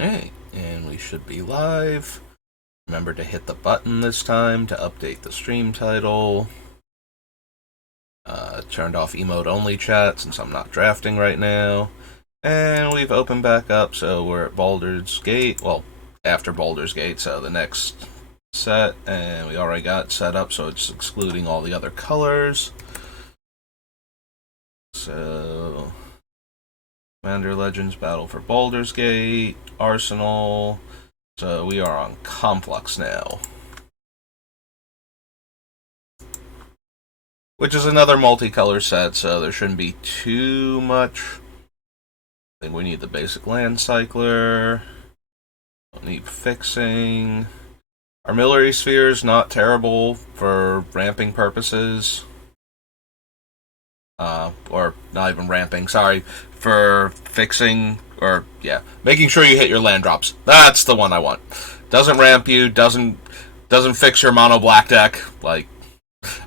Alright, and we should be live. Remember to hit the button this time to update the stream title. Turned off emote only chat since I'm not drafting right now. And we've opened back up, so we're at Baldur's Gate. Well, after Baldur's Gate, so the next set. And we already got set up, so it's excluding all the other colors. So, Commander Legends Battle for Baldur's Gate, Arsenal. So we are on Complex now. Which is another multicolor set, so there shouldn't be too much. I think we need the basic land cycler. Don't need fixing. Armillary sphere is not terrible for ramping purposes. Or not even ramping, sorry, for fixing, or yeah, making sure you hit your land drops. That's the one I want. Doesn't ramp you, doesn't fix your mono black deck. Like,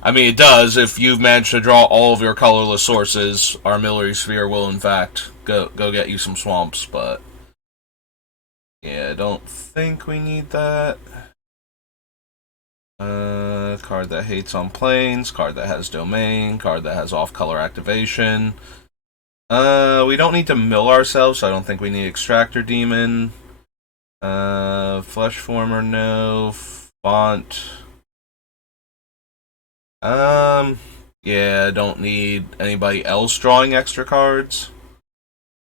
I mean, it does if you've managed to draw all of your colorless sources. Armillary sphere will, in fact, go get you some swamps, but yeah, I don't think we need that. Card that hates on planes, card that has domain, card that has off-color activation. We don't need to mill ourselves, so I don't think we need Extractor Demon. Flesh Former, no. Font. Yeah, don't need anybody else drawing extra cards.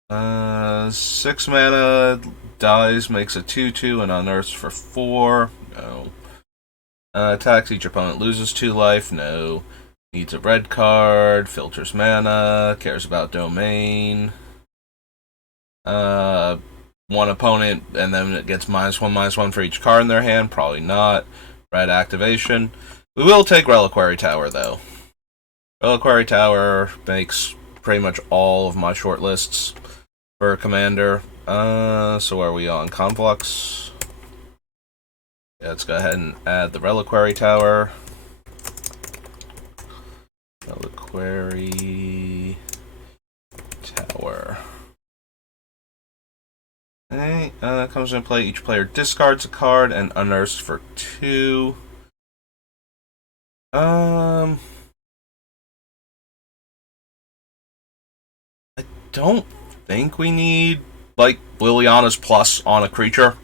6 mana, dies, makes a 2/2, and unearths for 4. No. Attacks each opponent, loses 2 life. No. Needs a red card, filters mana, cares about domain. One opponent, and then it gets -1/-1 for each card in their hand. Probably not. Red activation. We will take Reliquary Tower, though. Reliquary Tower makes pretty much all of my short lists for Commander. So are we on Complex? Yeah, let's go ahead and add the Reliquary Tower. Reliquary Tower. Okay, comes into play. Each player discards a card and unearths for 2. I don't think we need like Liliana's plus on a creature.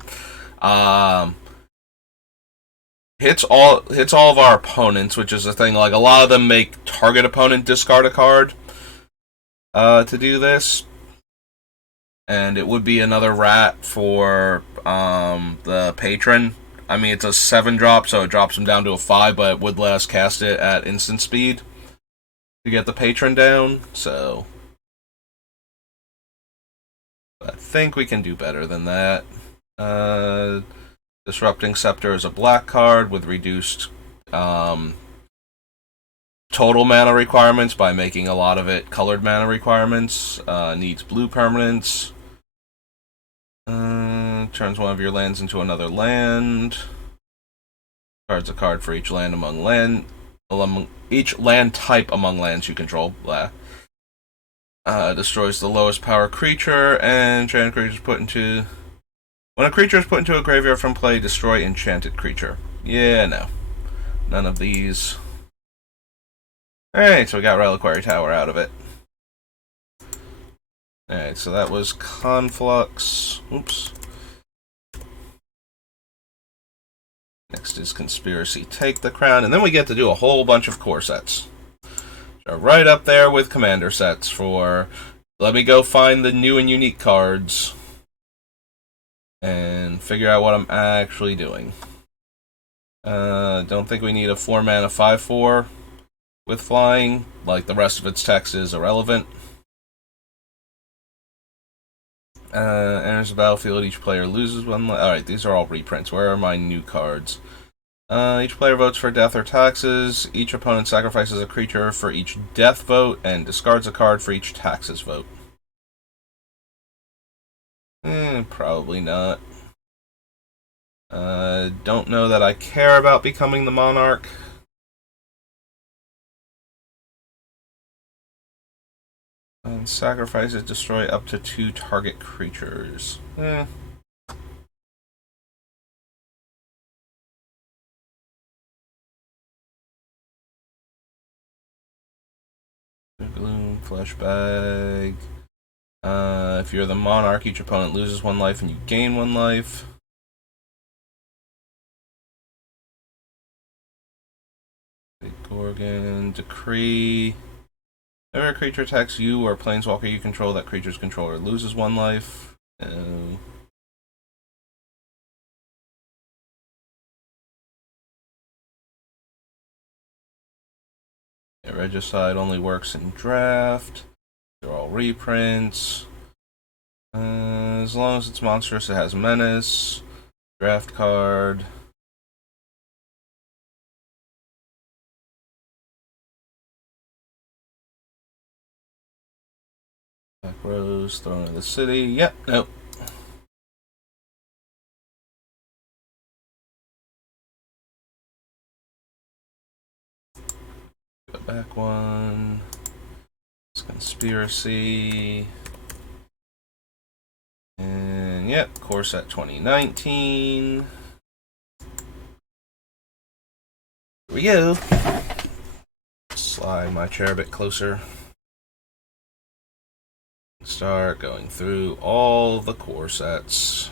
Hits all of our opponents, which is a thing. Like a lot of them make target opponent discard a card to do this, and it would be another rat for the patron. I mean, it's a 7-drop, so it drops him down to a 5, but it would let us cast it at instant speed to get the patron down. So I think we can do better than that. Disrupting Scepter is a black card with reduced total mana requirements by making a lot of it colored mana requirements. Needs blue permanents. Turns one of your lands into another land. Cards a card for each land each land type among lands you control. Blah. Destroys the lowest power creature, and enchanted creatures put into. When a creature is put into a graveyard from play, destroy enchanted creature. Yeah, no. None of these. Alright, so we got Reliquary Tower out of it. Alright, so that was Conflux. Oops. Next is Conspiracy Take the Crown, and then we get to do a whole bunch of core sets. So right up there with Commander sets for... Let me go find the new and unique cards and figure out what I'm actually doing. Don't think we need a 4-mana 5/4 with flying. Like, the rest of its text is irrelevant. Enters the battlefield, each player loses 1 life. Alright, these are all reprints. Where are my new cards? Each player votes for death or taxes. Each opponent sacrifices a creature for each death vote and discards a card for each taxes vote. Probably not. Don't know that I care about becoming the Monarch. And sacrifices destroy up to 2 target creatures. Flesh bag. If you're the monarch, each opponent loses 1 life and you gain 1 life. Big Gorgon. Decree. Whenever a creature attacks you or planeswalker you control, that creature's controller loses 1 life. No. Yeah, Regicide only works in draft. They're all reprints. As long as it's monstrous, it has menace. Draft card. Black Rose, Throne of the City. Yep, nope. Go back one. It's Conspiracy. And yep, Core Set 2019. Here we go. Slide my chair a bit closer. Start going through all the core sets.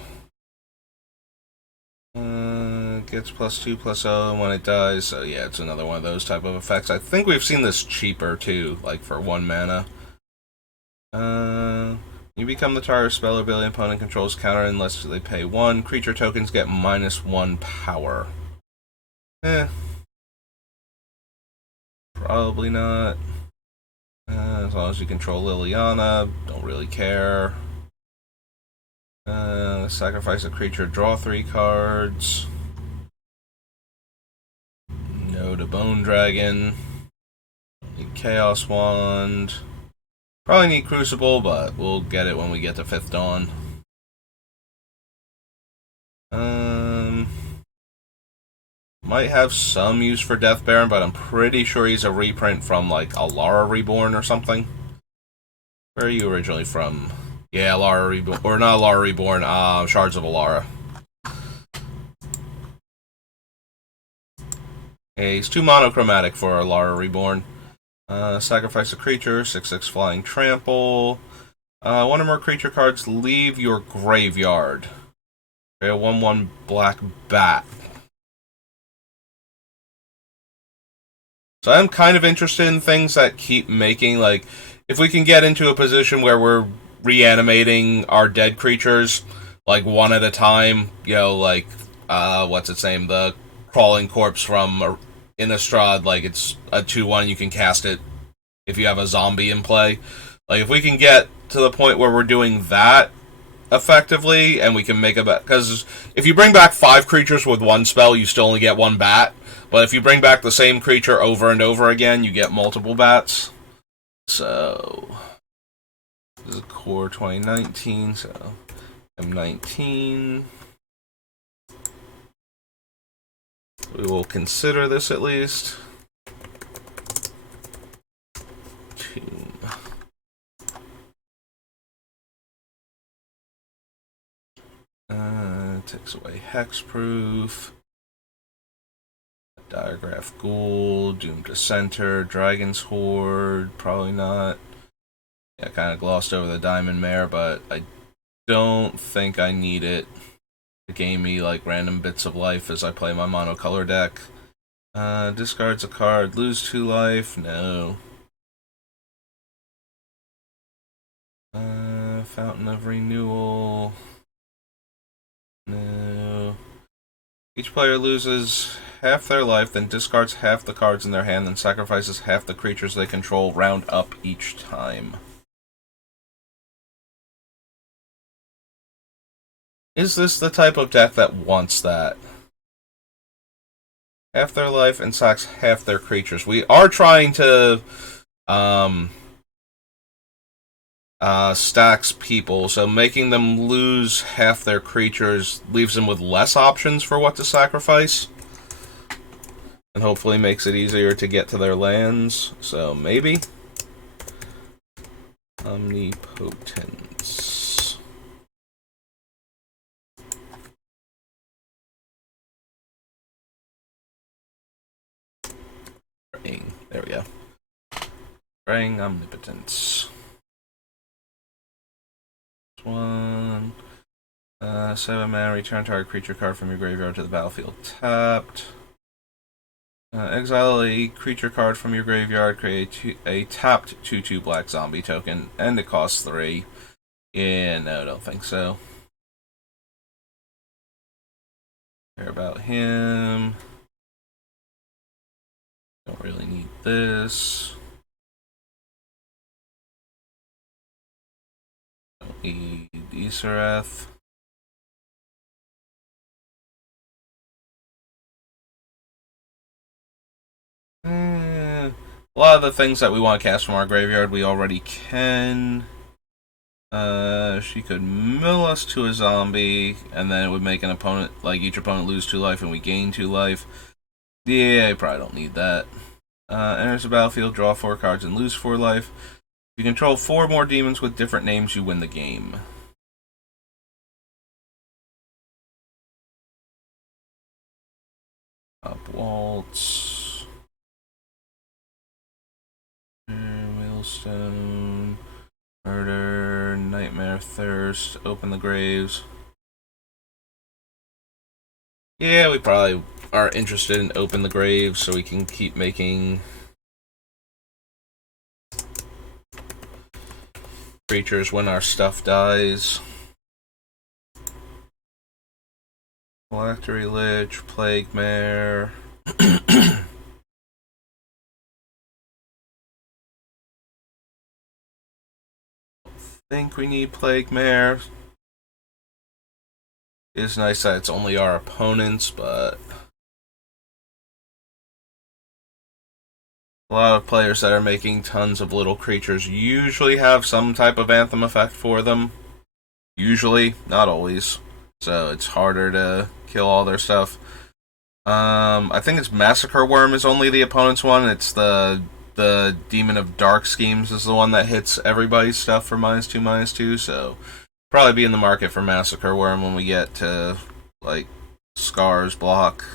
Gets +2/+0 and when it dies, so yeah, it's another one of those type of effects. I think we've seen this cheaper too, like for 1 mana. You become the target spell ability opponent controls counter unless they pay 1. Creature tokens get -1 power. Probably not. As long as you control Liliana, don't really care. Sacrifice a creature, draw 3 cards. No to Bone Dragon. Need Chaos Wand. Probably need Crucible, but we'll get it when we get to 5th Dawn. Might have some use for Death Baron, but I'm pretty sure he's a reprint from like Alara Reborn or something. Where are you originally from? Yeah, Alara Reborn, or not Alara Reborn. Shards of Alara. Yeah, he's too monochromatic for Alara Reborn. Sacrifice a creature, 6/6 flying trample. 1 or more creature cards leave your graveyard. Okay, a 1/1 black bat. So I'm kind of interested in things that keep making, like, if we can get into a position where we're reanimating our dead creatures, like, 1 at a time, you know, like, what's its name, the Crawling Corpse from Innistrad, like, it's a 2/1, you can cast it if you have a zombie in play. Like, if we can get to the point where we're doing that effectively, and we can make a bat, because if you bring back 5 creatures with 1 spell, you still only get 1 bat. But if you bring back the same creature over and over again, you get multiple bats. So, this is Core 2019, so M19. We will consider this at least. Tomb. Takes away Hexproof. Diagraph Ghoul, Doomed Dissenter, Dragon's Horde, probably not. Yeah, I kind of glossed over the Diamond Mare, but I don't think I need it to gain me like random bits of life as I play my monocolor deck. Discards a card, lose 2 life, no. Fountain of Renewal, no. Each player loses half their life, then discards half the cards in their hand, then sacrifices half the creatures they control, round up each time. Is this the type of deck that wants that? Half their life and sacks half their creatures. We are trying to stacks people, so making them lose half their creatures leaves them with less options for what to sacrifice. And hopefully makes it easier to get to their lands. So maybe. Omnipotence. There we go. Bring Omnipotence. One. 7 mana, return target creature card from your graveyard to the battlefield tapped. Exile a creature card from your graveyard, create a tapped 2/2 black zombie token, and it costs 3. Yeah, no, I don't think so. Care about him. Don't really need this. Don't need Isareth. A lot of the things that we want to cast from our graveyard, we already can. She could mill us to a zombie, and then it would make an opponent, like each opponent, lose 2 life, and we gain 2 life. Yeah, I probably don't need that. Enters the battlefield, draw 4 cards, and lose 4 life. If you control 4 more demons with different names, you win the game. Up Waltz. Millstone. Murder. Nightmare Thirst. Open the Graves. Yeah, we probably are interested in Open the Graves so we can keep making creatures when our stuff dies. Phylactery Lich, Plague Mare. Think we need Plague Mare. It's nice that it's only our opponents, but a lot of players that are making tons of little creatures usually have some type of Anthem effect for them. Usually, not always. So it's harder to kill all their stuff. I think it's Massacre Worm is only the opponent's one. It's the Demon of Dark Schemes is the one that hits everybody's stuff for -2/-2. So probably be in the market for Massacre Worm when we get to like Scar's block.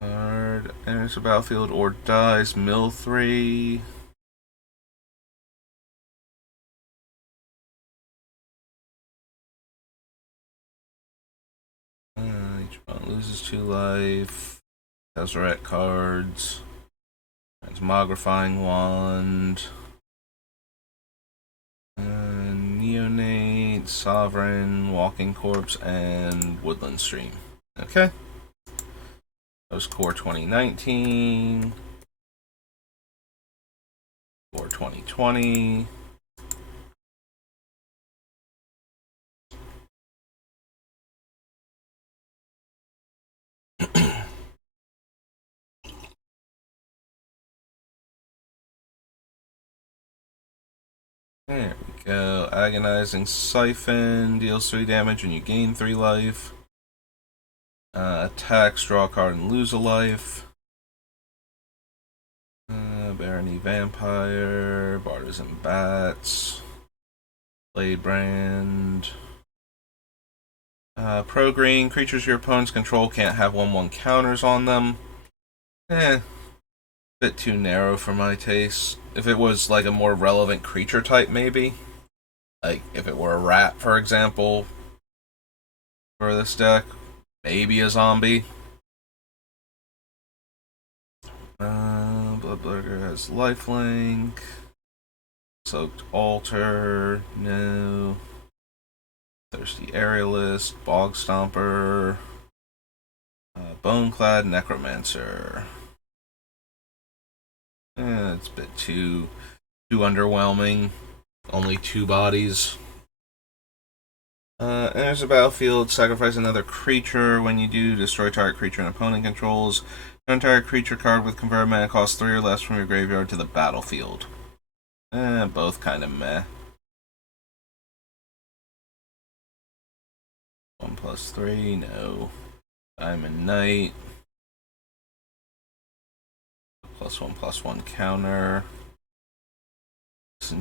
Card enters the battlefield or dies. Mill 3. Each opponent loses 2 life. Resurrect cards. Transmogrifying Wand. Neonate, Sovereign, Walking Corpse, and Woodland Stream. Okay. That was Core 2019. Core 2020. There we go. Agonizing Siphon deals 3 damage and you gain 3 life. Attacks, draw a card and lose a life. Barony Vampire, Arisen Bats, Blade Brand. Pro Green, creatures your opponents control can't have 1/1 counters on them. Bit too narrow for my taste. If it was like a more relevant creature type, maybe. Like if it were a rat, for example, for this deck, maybe a zombie. Bloodblurger has lifelink. Soaked Altar, no. Thirsty Aerialist, Bog Stomper, Boneclad Necromancer. It's a bit too underwhelming. Only 2 bodies. Enters the battlefield, sacrifice another creature. When you do, destroy target creature and opponent controls. Turn target creature card with converted mana cost 3 or less from your graveyard to the battlefield. Both kind of meh. 1+3, no. Diamond Knight. +1/+1 counter.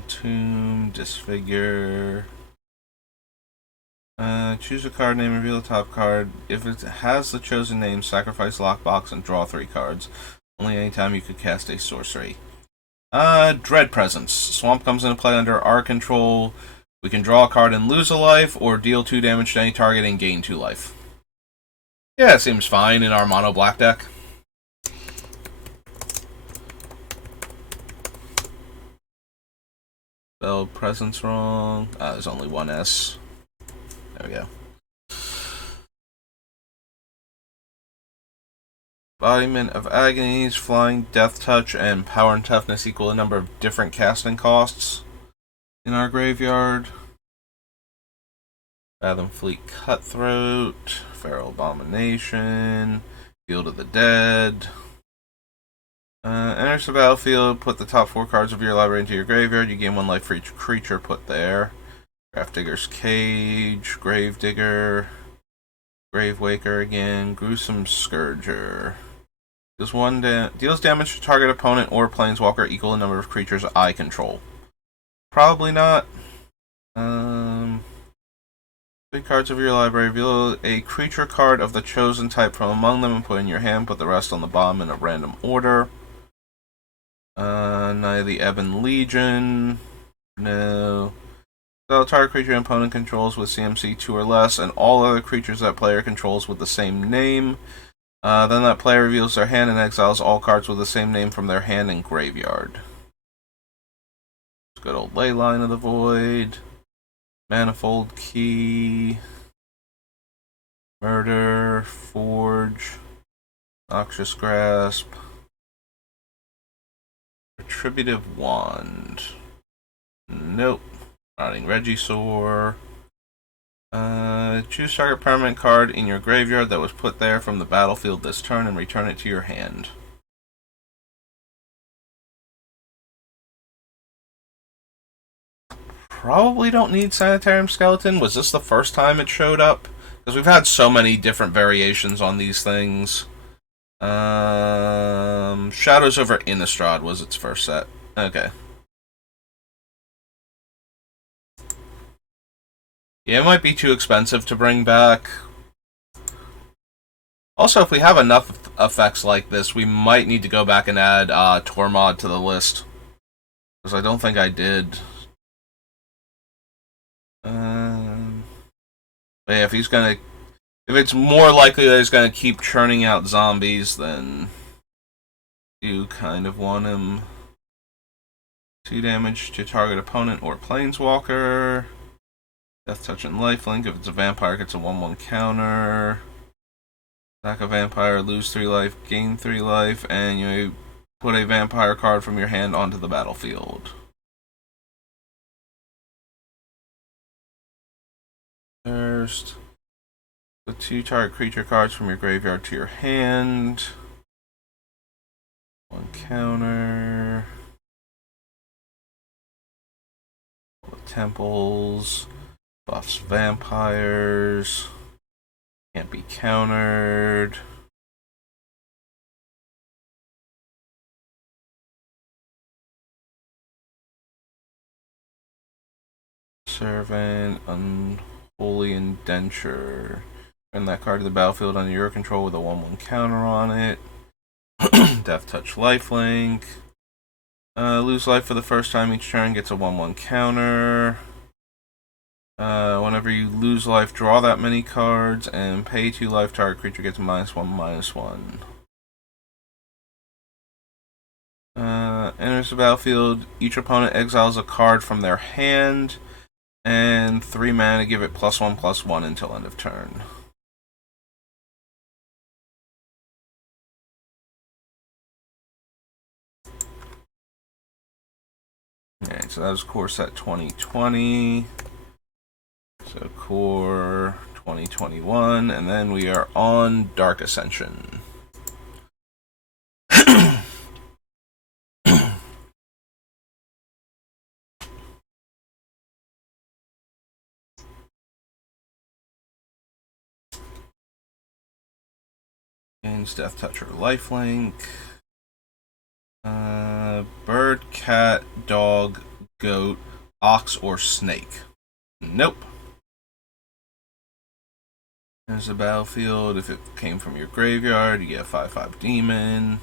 Tomb, Disfigure. Choose a card name, reveal the top card. If it has the chosen name, sacrifice Lockbox and draw 3 cards. Only anytime you could cast a sorcery. Dread Presence. Swamp comes into play under our control. We can draw a card and lose a life, or deal 2 damage to any target and gain 2 life. Yeah, it seems fine in our mono black deck. Spell Presence wrong. There's only one S. There we go. Embodiment of Agonies, Flying, Death Touch, and Power and Toughness equal a number of different casting costs in our graveyard. Fathom Fleet Cutthroat, Feral Abomination, Field of the Dead. Enters the battlefield, put the top 4 cards of your library into your graveyard. You gain 1 life for each creature put there. Grafdigger's Cage, Gravedigger, Gravewaker again, Gruesome Scourger. Deals damage to target opponent or planeswalker equal the number of creatures I control. Probably not. 3 cards of your library. Reveal a creature card of the chosen type from among them and put in your hand. Put the rest on the bottom in a random order. Knight of the Ebon Legion. No. So target creature and opponent controls with CMC 2 or less, and all other creatures that player controls with the same name. Then that player reveals their hand and exiles all cards with the same name from their hand and graveyard. Good old Leyline of the Void. Manifold Key. Murder. Forge. Noxious Grasp. Retributive Wand. Nope. Rotting Regisaur. Choose target permanent card in your graveyard that was put there from the battlefield this turn and return it to your hand. Probably don't need Sanitarium Skeleton. Was this the first time it showed up? Because we've had so many different variations on these things. Shadows over Innistrad was its first set. Okay. Yeah, it might be too expensive to bring back. Also, if we have enough effects like this, we might need to go back and add Tormod to the list. Because I don't think I did. But yeah, if it's more likely that he's gonna keep churning out zombies, then you kind of want him. 2 damage to target opponent or planeswalker. Death Touch and Lifelink. If it's a vampire, it gets a 1/1 counter. Attack a vampire, lose 3 life, gain 3 life, and you put a vampire card from your hand onto the battlefield. First, put 2 target creature cards from your graveyard to your hand. 1 counter. Temples. Buffs vampires. Can't be countered. Servant. Unholy Indenture. Bring that card to the battlefield under your control with a 1/1 counter on it. Death Touch Lifelink. Lose life for the first time each turn, gets a 1/1 counter. Whenever you lose life, draw that many cards and pay 2 life. Target creature gets -1/-1. Enters the battlefield. Each opponent exiles a card from their hand, and 3 mana, give it +1/+1 until end of turn. Alright, so that was core set 2020. So core 2021, and then we are on Dark Ascension. Gains Death Touch or Lifelink. Bird, cat, dog, goat, ox, or snake. Nope. There's the battlefield. If it came from your graveyard, you get a 5/5 demon.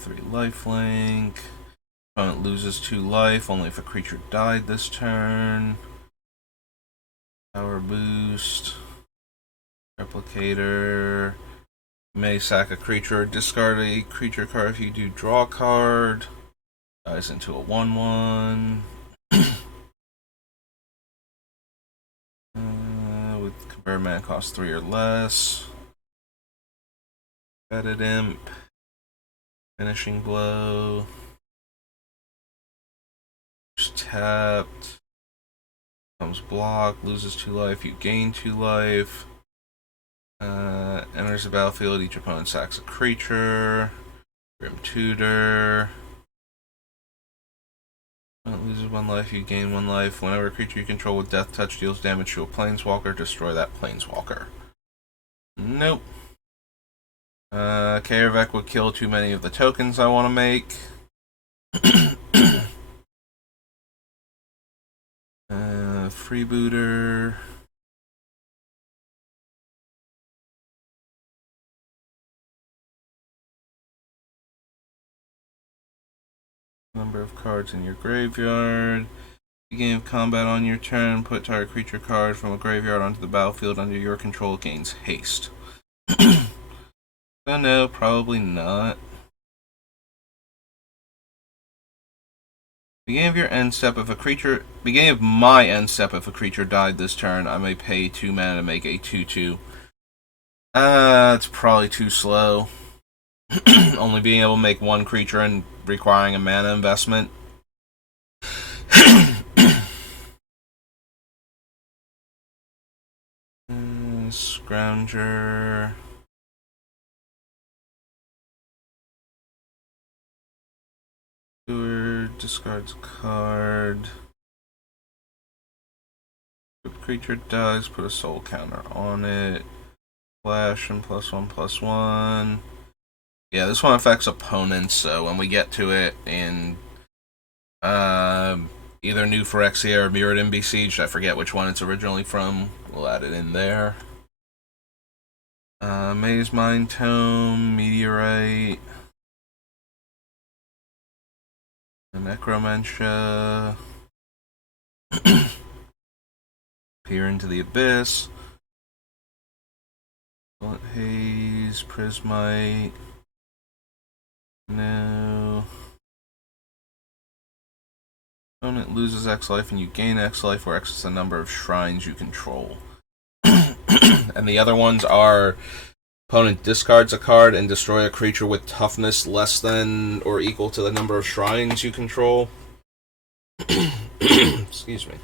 3 lifelink. Opponent loses 2 life, only if a creature died this turn. Power boost. Replicator. You may sack a creature, discard a creature card if you do draw a card. Dies into a 1/1. With convert mana cost 3 or less. Fetid Imp. Finishing Blow. Just tapped. Comes blocked, loses 2 life, you gain 2 life. Enters the battlefield, each opponent sacks a creature. Grim Tutor. Opponent loses 1 life, you gain 1 life. Whenever a creature you control with Death Touch deals damage to a Planeswalker, destroy that Planeswalker. Nope. Kaervek would kill too many of the tokens I want to make. Freebooter. Number of cards in your graveyard. Beginning of combat on your turn, put target creature card from a graveyard onto the battlefield under your control, gains haste. So no, probably not. Beginning of your end step, if a creature... Beginning of my end step, if a creature died this turn, I may pay 2 mana to make a 2/2. It's probably too slow. Only being able to make 1 creature and requiring a mana investment. Scrounger. Steward discards a card. If creature dies, put a soul counter on it. Flash and +1/+1. Yeah, this one affects opponents, so when we get to it in either New Phyrexia or Mirrodin Besieged, I forget which one it's originally from, we'll add it in there. Maze Mind Tome, Meteorite, Necromentia, Peer into the Abyss, Bullet Haze, Prismite, no. Opponent loses X life and you gain X life, where X is the number of shrines you control. And the other ones are opponent discards a card and destroy a creature with toughness less than or equal to the number of shrines you control. Excuse me.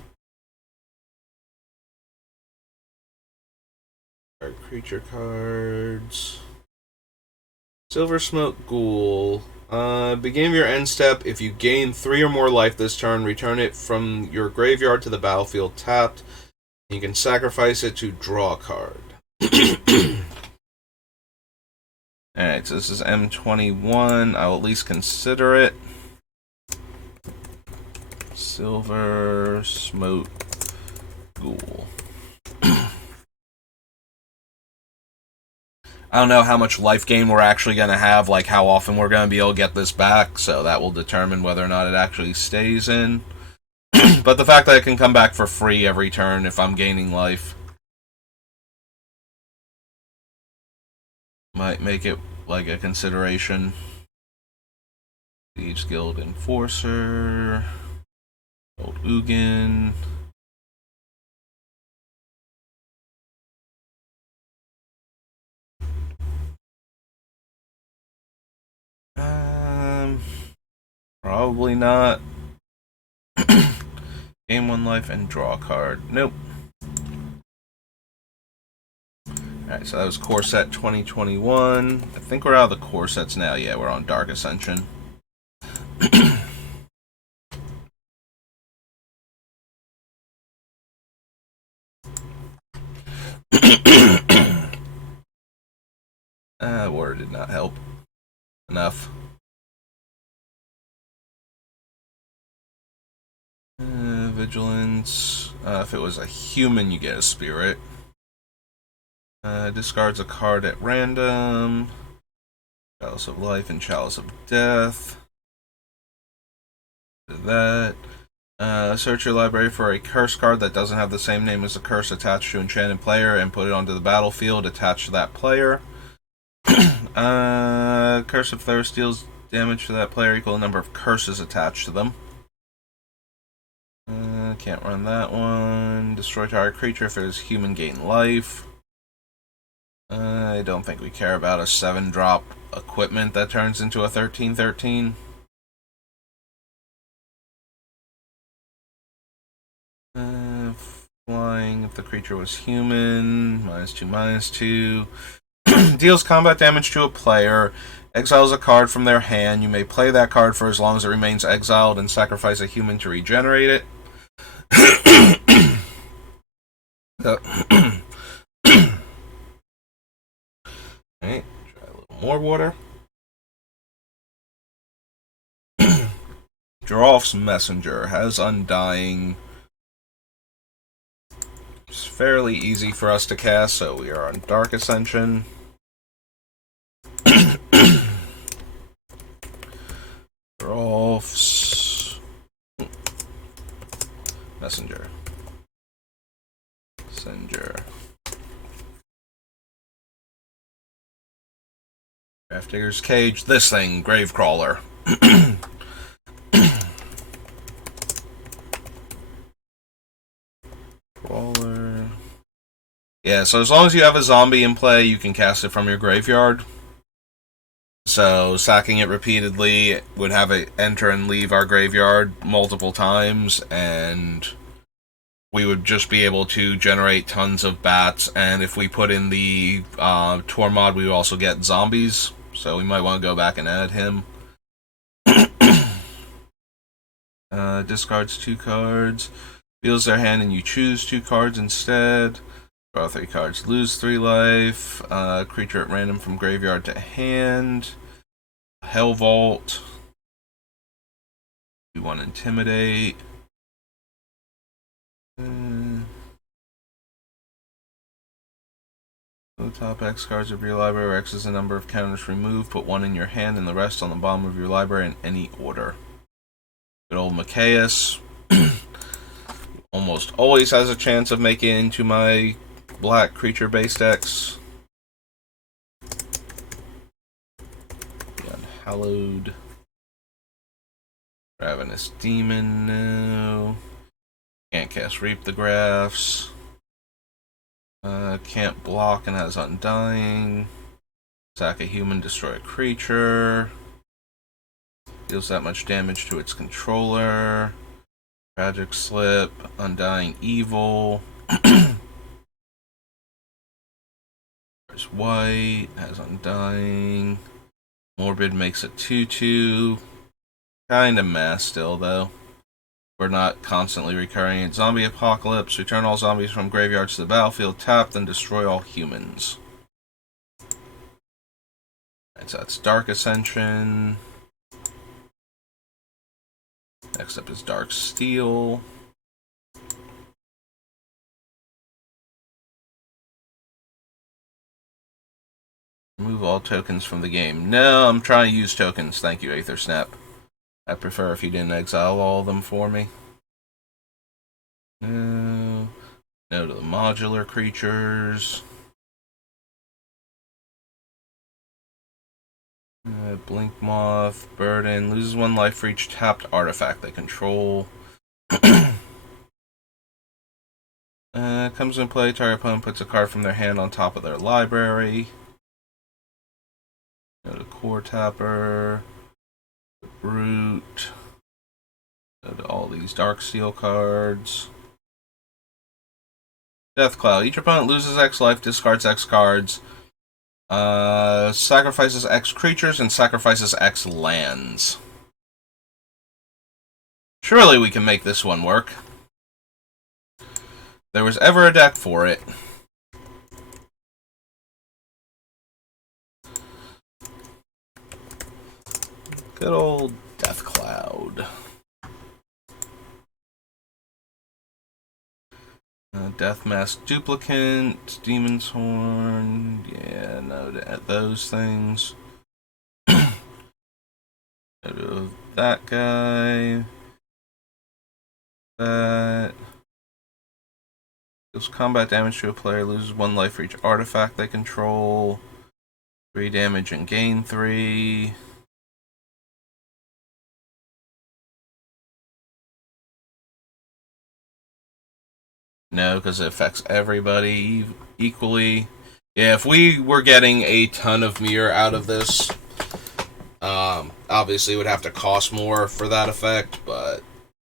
Creature cards. Silver Smoke Ghoul. Beginning of your end step, if you gain 3 or more life this turn, return it from your graveyard to the battlefield tapped. You can sacrifice it to draw a card. Alright, so this is M21. I will at least consider it. Silver Smoke Ghoul. I don't know how much life gain we're actually going to have, like how often we're going to be able to get this back, so that will determine whether or not it actually stays in. But the fact that it can come back for free every turn if I'm gaining life might make it like a consideration. Siege Guild Enforcer, Old Ugin. Probably not. Gain 1 life and draw a card. Nope. Alright, so that was Core Set 2021. I think we're out of the Core Sets now. Yeah, we're on Dark Ascension. Water did not help enough. Vigilance. If it was a human, you get a spirit. Discards a card at random. Chalice of Life and Chalice of Death. Do that. Search your library for a curse card that doesn't have the same name as the curse attached to enchanted player and put it onto the battlefield attached to that player. Curse of Thirst deals damage to that player equal to the number of curses attached to them. Can't run that one. Destroy target creature if it is human, gain life. I don't think we care about a 7-drop equipment that turns into a 13/13. Flying if the creature was human. -2/-2. Deals combat damage to a player. Exiles a card from their hand. You may play that card for as long as it remains exiled and sacrifice a human to regenerate it. Alright, try a little more water. Geralf's Messenger has Undying. It's fairly easy for us to cast, so we are on Dark Ascension. Geralf's Messenger. Grafdigger's Cage. This thing, Gravecrawler. Crawler. Yeah, so as long as you have a zombie in play, you can cast it from your graveyard. So sacking it repeatedly would have it enter and leave our graveyard multiple times, and we would just be able to generate tons of bats. And if we put in the Tor mod, we would also get zombies. So we might want to go back and add him. Discards 2 cards. Deals their hand and you choose 2 cards instead. Draw 3 cards, lose 3 life. Creature at random from graveyard to hand. Hell Vault. We want to Intimidate. The top X cards of your library, where X is the number of counters removed. Put 1 in your hand and the rest on the bottom of your library in any order. Good old Macias. Almost always has a chance of making it into my black creature-based decks. Unhallowed. Ravenous Demon, no. Can't cast Reap the Graphs. Can't block and has Undying. Sack a human, destroy a creature. Deals that much damage to its controller. Tragic Slip, Undying Evil. There's white, has Undying. Morbid makes it 2/2. Kinda mass still, though. We're not constantly recurring it. Zombie Apocalypse. Return all zombies from graveyards to the battlefield. Tap, then destroy all humans. Alright, so that's Dark Ascension. Next up is Dark Steel. Remove all tokens from the game. No, I'm trying to use tokens. Thank you, Aether Snap. I'd prefer if you didn't exile all of them for me. No. No to the modular creatures. Blink Moth, Burden. Loses 1 life for each tapped artifact they control. Comes in play, target opponent puts a card from their hand on top of their library. Go to Core Tapper. Brute. Go to all these Dark Steel cards. Death Cloud. Each opponent loses X life, discards X cards, sacrifices X creatures, and sacrifices X lands. Surely we can make this one work. If there was ever a deck for it. Good old Death Cloud. Death Mask Duplicant, Demon's Horn. Yeah, no to those things. That guy. That deals combat damage to a player, loses 1 life for each artifact they control. 3 damage and gain 3. No, because it affects everybody equally. Yeah, if we were getting a ton of mirror out of this, obviously it would have to cost more for that effect, but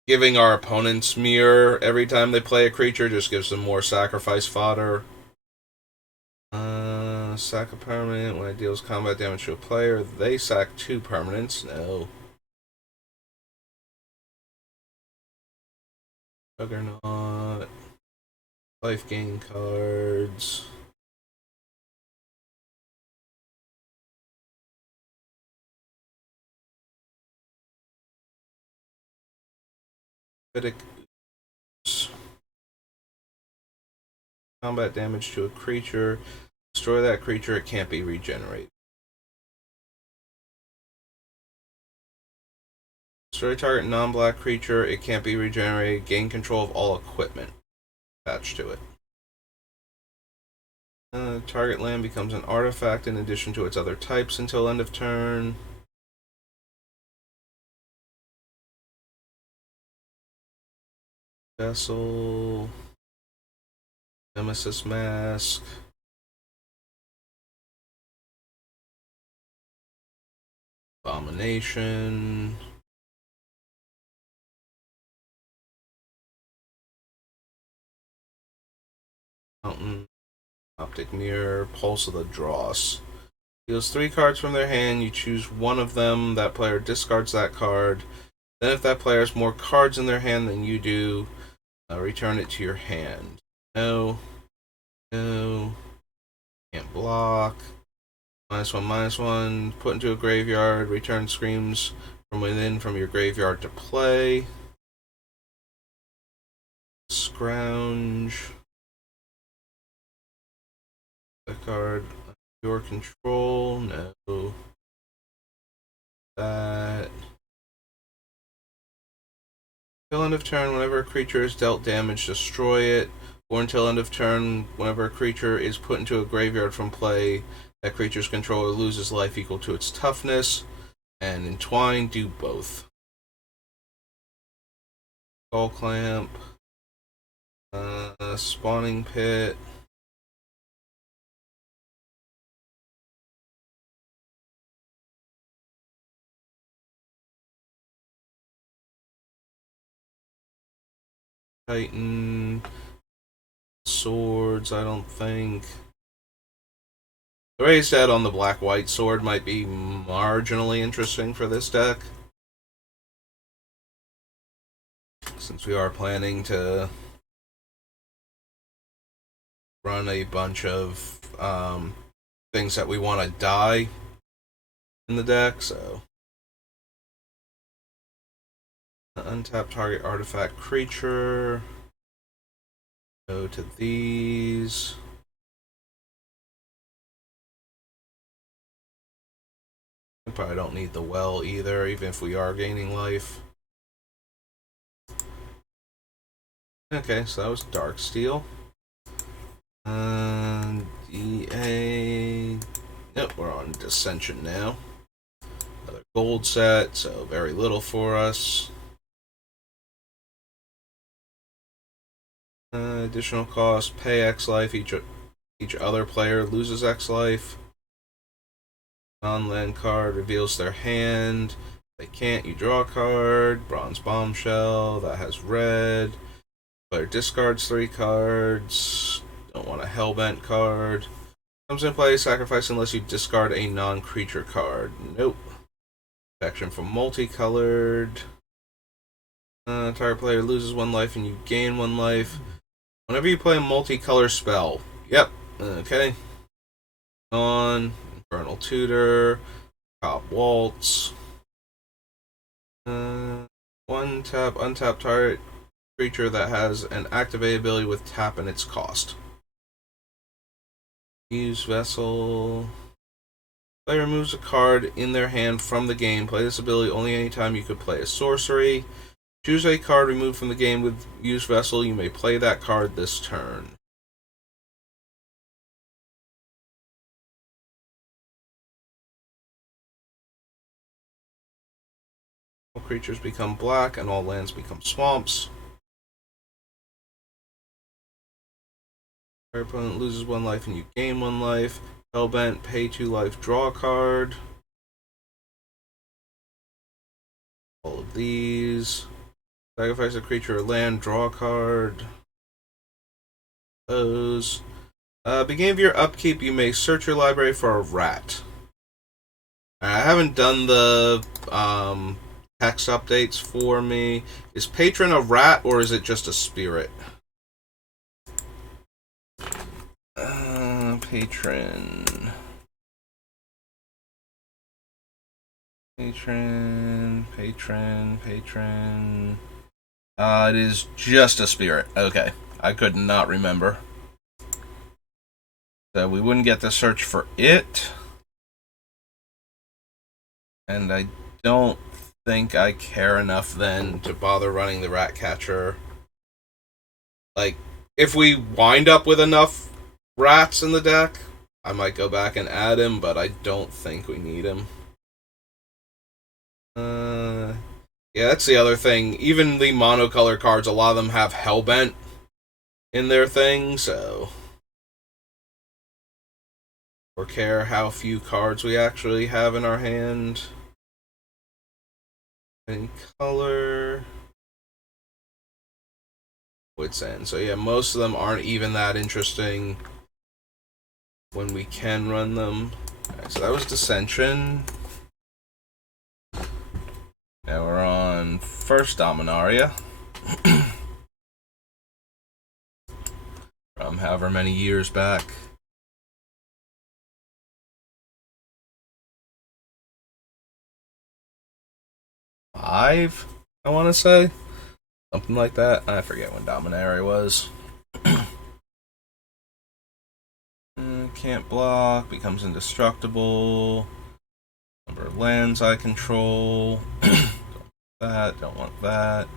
giving our opponents mirror every time they play a creature just gives them more sacrifice fodder. Sack a permanent. When it deals combat damage to a player, they sack 2 permanents. No. Juggernaut. Life gain cards. Critic. Combat damage to a creature. Destroy that creature, it can't be regenerated. Destroy target non-black creature, it can't be regenerated. Gain control of all equipment attached to it. Target land becomes an artifact in addition to its other types until end of turn. Vessel. Nemesis Mask. Abomination. Mountain. Optic Mirror. Pulse of the Dross. Deals 3 cards from their hand. You choose one of them. That player discards that card. Then if that player has more cards in their hand than you do, return it to your hand. No. No. Can't block. -1/-1. Put into a graveyard. Return Screams from within from your graveyard to play. Scrounge. A card your control. No. That. Till end of turn, whenever a creature is dealt damage, destroy it. Or until end of turn, whenever a creature is put into a graveyard from play, that creature's controller loses life equal to its toughness. And Entwine, do both. Skull Clamp. Spawning Pit. Titan. Swords, I don't think. The raised dead on the black-white sword might be marginally interesting for this deck, since we are planning to run a bunch of things that we want to die in the deck, so. Untap target artifact creature. Go to these. We probably don't need the well either, even if we are gaining life. Okay, so that was Darksteel. EA. Yep, we're on Dissension now. Another gold set, so very little for us. Additional cost, pay X life, each other player loses X life. Non-land card reveals their hand. If they can't, you draw a card. Bronze Bombshell, that has red. Player discards 3 cards. Don't want a Hellbent card. Comes in play, sacrifice unless you discard a non-creature card. Nope. Protection from multicolored. Target player loses 1 life and you gain 1 life. Whenever you play a multicolor spell. Yep. Okay. On. Infernal Tutor. Top Waltz. 1 tap, untap target creature that has an activate ability with tap and its cost. Use Vessel. Player removes a card in their hand from the game. Play this ability only anytime you could play a sorcery. Choose a card removed from the game with used vessel. You may play that card this turn. All creatures become black and all lands become swamps. Your opponent loses 1 life and you gain 1 life. Hellbent, pay 2 life, draw a card. All of these. Sacrifice a creature or land, draw a card. Those. Beginning of your upkeep, you may search your library for a rat. I haven't done the text updates for me. Is patron a rat or is it just a spirit? Patron. It is just a spirit. Okay. I could not remember. So we wouldn't get to search for it. And I don't think I care enough then to bother running the rat catcher. Like, if we wind up with enough rats in the deck, I might go back and add him, but I don't think we need him. Yeah, that's the other thing. Even the monocolor cards, a lot of them have Hellbent in their thing, so... or care how few cards we actually have in our hand. Any color... Wits End. So yeah, most of them aren't even that interesting when we can run them. Alright, so that was Dissension. Now we're on first Dominaria. From however many years back. Five, I want to say. Something like that. I forget when Dominaria was. Can't block, becomes indestructible. Number of lands I control. Don't want that.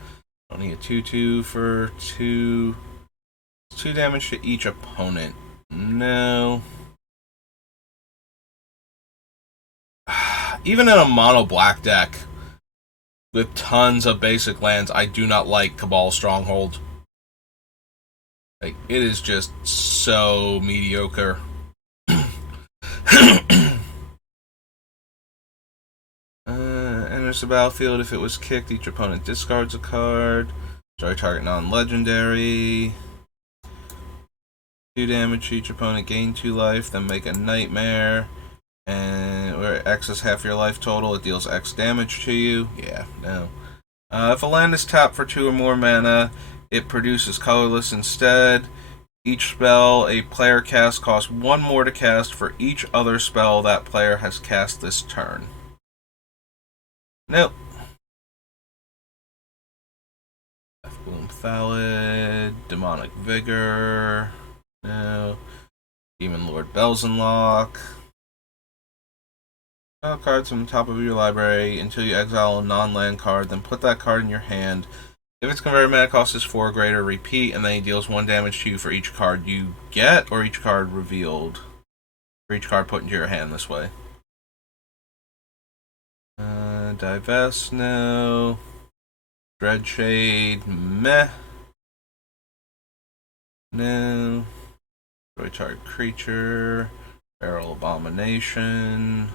Don't need a 2/2 for 2. 2 damage to each opponent. No. Even in a mono black deck with tons of basic lands, I do not like Cabal Stronghold. Like, it is just so mediocre. Enters the battlefield. If it was kicked, each opponent discards a card. Destroy target non-legendary. 2 damage to each opponent, gain 2 life, then make a nightmare. And where X is half your life total, it deals X damage to you. Yeah, no. If a land is tapped for 2 or more mana, it produces colorless instead. Each spell a player casts costs 1 more to cast for each other spell that player has cast this turn. Nope. Bloom Thallid, Demonic Vigor. No. Demon Lord Belzenlock. Draw cards from the top of your library until you exile a non-land card, then put that card in your hand. If its converted mana cost is 4 or greater, repeat, and then he deals 1 damage to you for each card you get, or each card revealed. For each card put into your hand this way. Divest, no. Dreadshade, meh. No. Destroy target creature. Feral Abomination.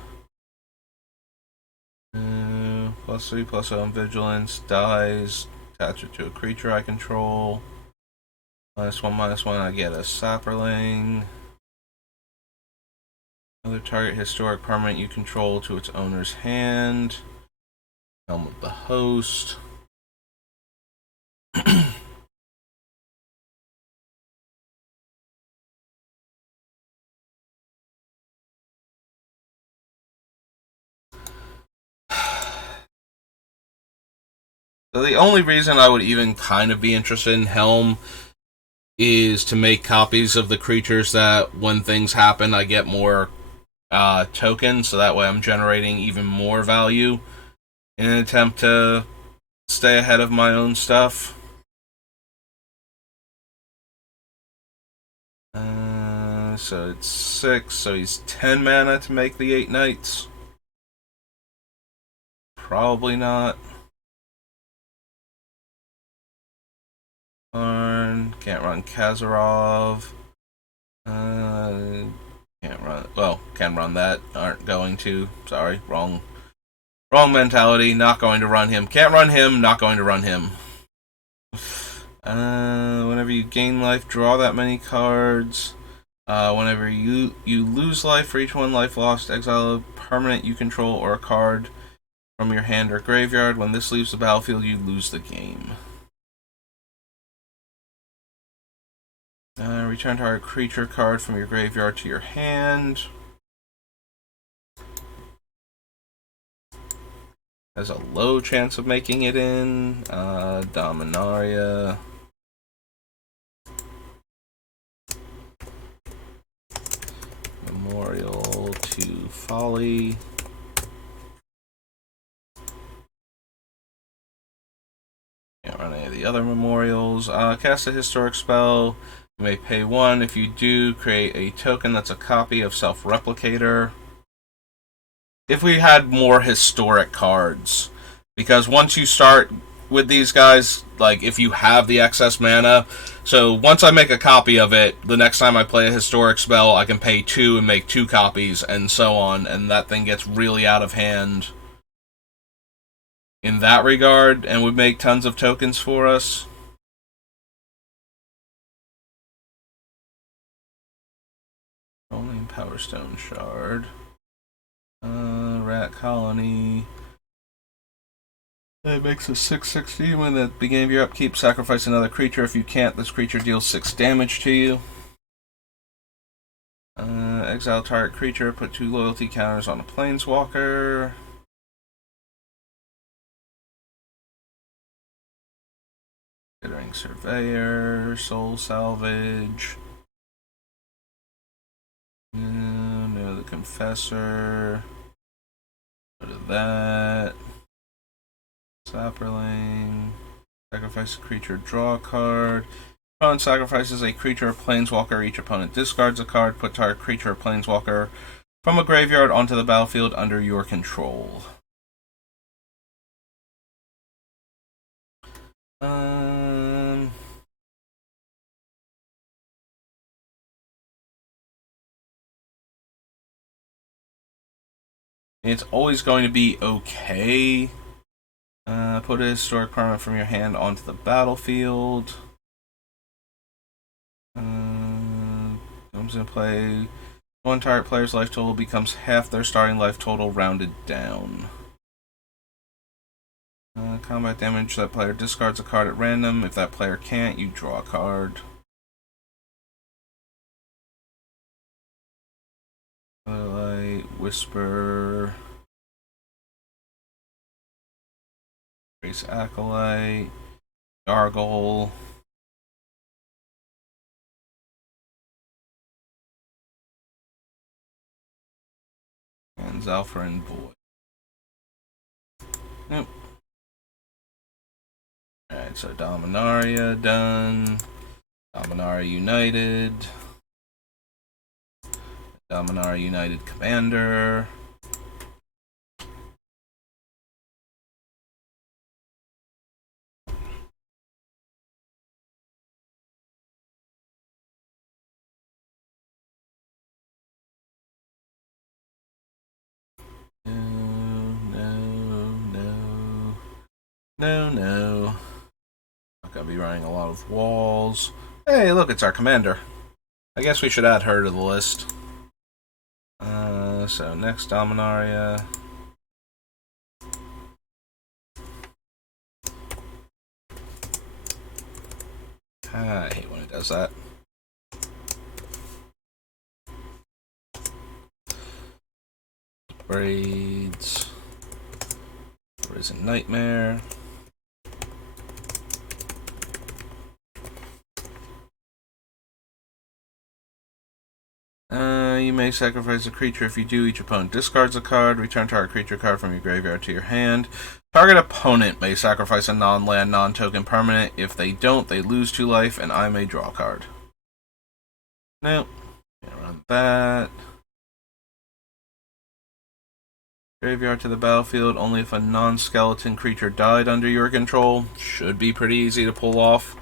No. +3/+0 on Vigilance. Dies. Attach it to a creature I control. -1/-1, I get a Sapperling. Another target historic permanent you control to its owner's hand. Helm of the Host. So the only reason I would even kind of be interested in Helm is to make copies of the creatures that when things happen I get more token, so that way I'm generating even more value in an attempt to stay ahead of my own stuff. So it's 6, so he's 10 mana to make the 8 knights. Probably not. Can't run Kazarov. Can't run. Well, can run that. Aren't going to. Sorry, wrong mentality. Not going to run him. Can't run him. Not going to run him. Whenever you gain life, draw that many cards. Whenever you lose life, for each one life lost, exile a permanent you control or a card from your hand or graveyard. When this leaves the battlefield, you lose the game. Return target creature card from your graveyard to your hand. Has a low chance of making it in. Dominaria. Memorial to Folly. Can't run any of the other memorials. Cast a historic spell. You may pay 1. If you do, create a token that's a copy of Self-Replicator. If we had more historic cards. Because once you start with these guys, like, if you have the excess mana, so once I make a copy of it, the next time I play a historic spell, I can pay 2 and make 2 copies, and so on, and that thing gets really out of hand in that regard, and would make tons of tokens for us. Rolling Power Stone Shard. Rat Colony. It makes a 6/60 when at the beginning of your upkeep, sacrifice another creature. If you can't, this creature deals 6 damage to you. Exile target creature, put 2 loyalty counters on a planeswalker. Glittering Surveyor, Soul Salvage. No, the Confessor. Go to that. Sapperling. Sacrifice a creature, draw a card. Opponent sacrifices a creature or planeswalker. Each opponent discards a card. Put target creature or planeswalker from a graveyard onto the battlefield under your control. It's always going to be okay. Put a historic permanent from your hand onto the battlefield. Comes into play. One target player's life total becomes half their starting life total rounded down. Combat damage. That player discards a card at random. If that player can't, you draw a card. Light, Whisper. Grace Acolyte. Gargle. And Zalfarin Boy. Nope. Alright, so Dominaria done. Dominaria United. Dominaria United Commander. No. Not gonna be running a lot of walls. Hey, look, it's our commander. I guess we should add her to the list. So next Dominaria. I hate when it does that. Braids. Arisen Nightmare. You may sacrifice a creature. If you do, each opponent discards a card. Return target creature card from your graveyard to your hand. Target opponent may sacrifice a non-land, non-token permanent. If they don't, they lose 2 life, and I may draw a card. Nope. Can't run that. Graveyard to the battlefield only if a non-skeleton creature died under your control. Should be pretty easy to pull off.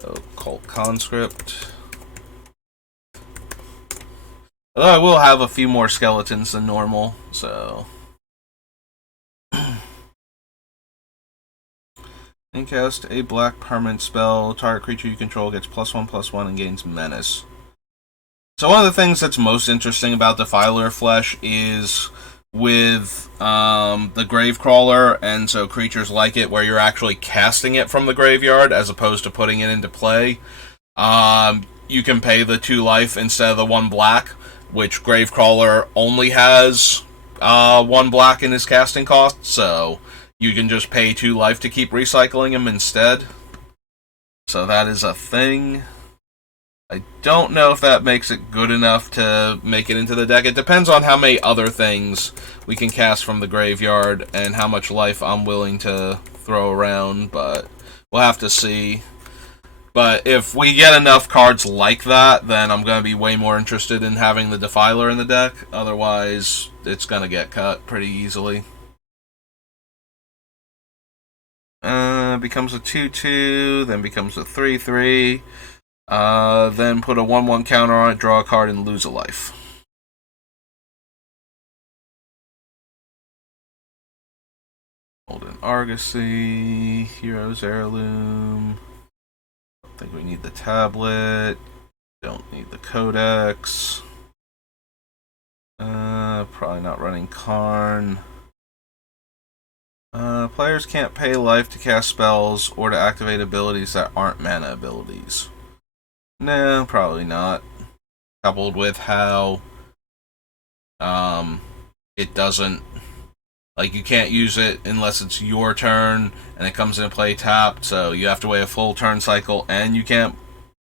So, Cult Conscript. Although I will have a few more skeletons than normal, so... And cast a black permanent spell. Target creature you control gets +1/+1 and gains menace. So one of the things that's most interesting about Defiler Flesh is with the Gravecrawler, and so creatures like it where you're actually casting it from the graveyard as opposed to putting it into play. You can pay the 2 life instead of the 1 black, which Gravecrawler only has 1 black in his casting cost, so you can just pay 2 life to keep recycling him instead. So that is a thing. I don't know if that makes it good enough to make it into the deck. It depends on how many other things we can cast from the graveyard and how much life I'm willing to throw around, but we'll have to see. But if we get enough cards like that, then I'm going to be way more interested in having the Defiler in the deck. Otherwise, it's going to get cut pretty easily. Becomes a 2/2, then becomes a 3/3. Then put a 1/1 counter on it, draw a card, and lose a life. Golden Argosy, Hero's Heirloom. Don't think we need the tablet. Don't need the Codex. Probably not running Karn. Players can't pay life to cast spells or to activate abilities that aren't mana abilities. No, probably not. Coupled with how it doesn't, like, you can't use it unless it's your turn and it comes into play tapped, so you have to wait a full turn cycle, and you can't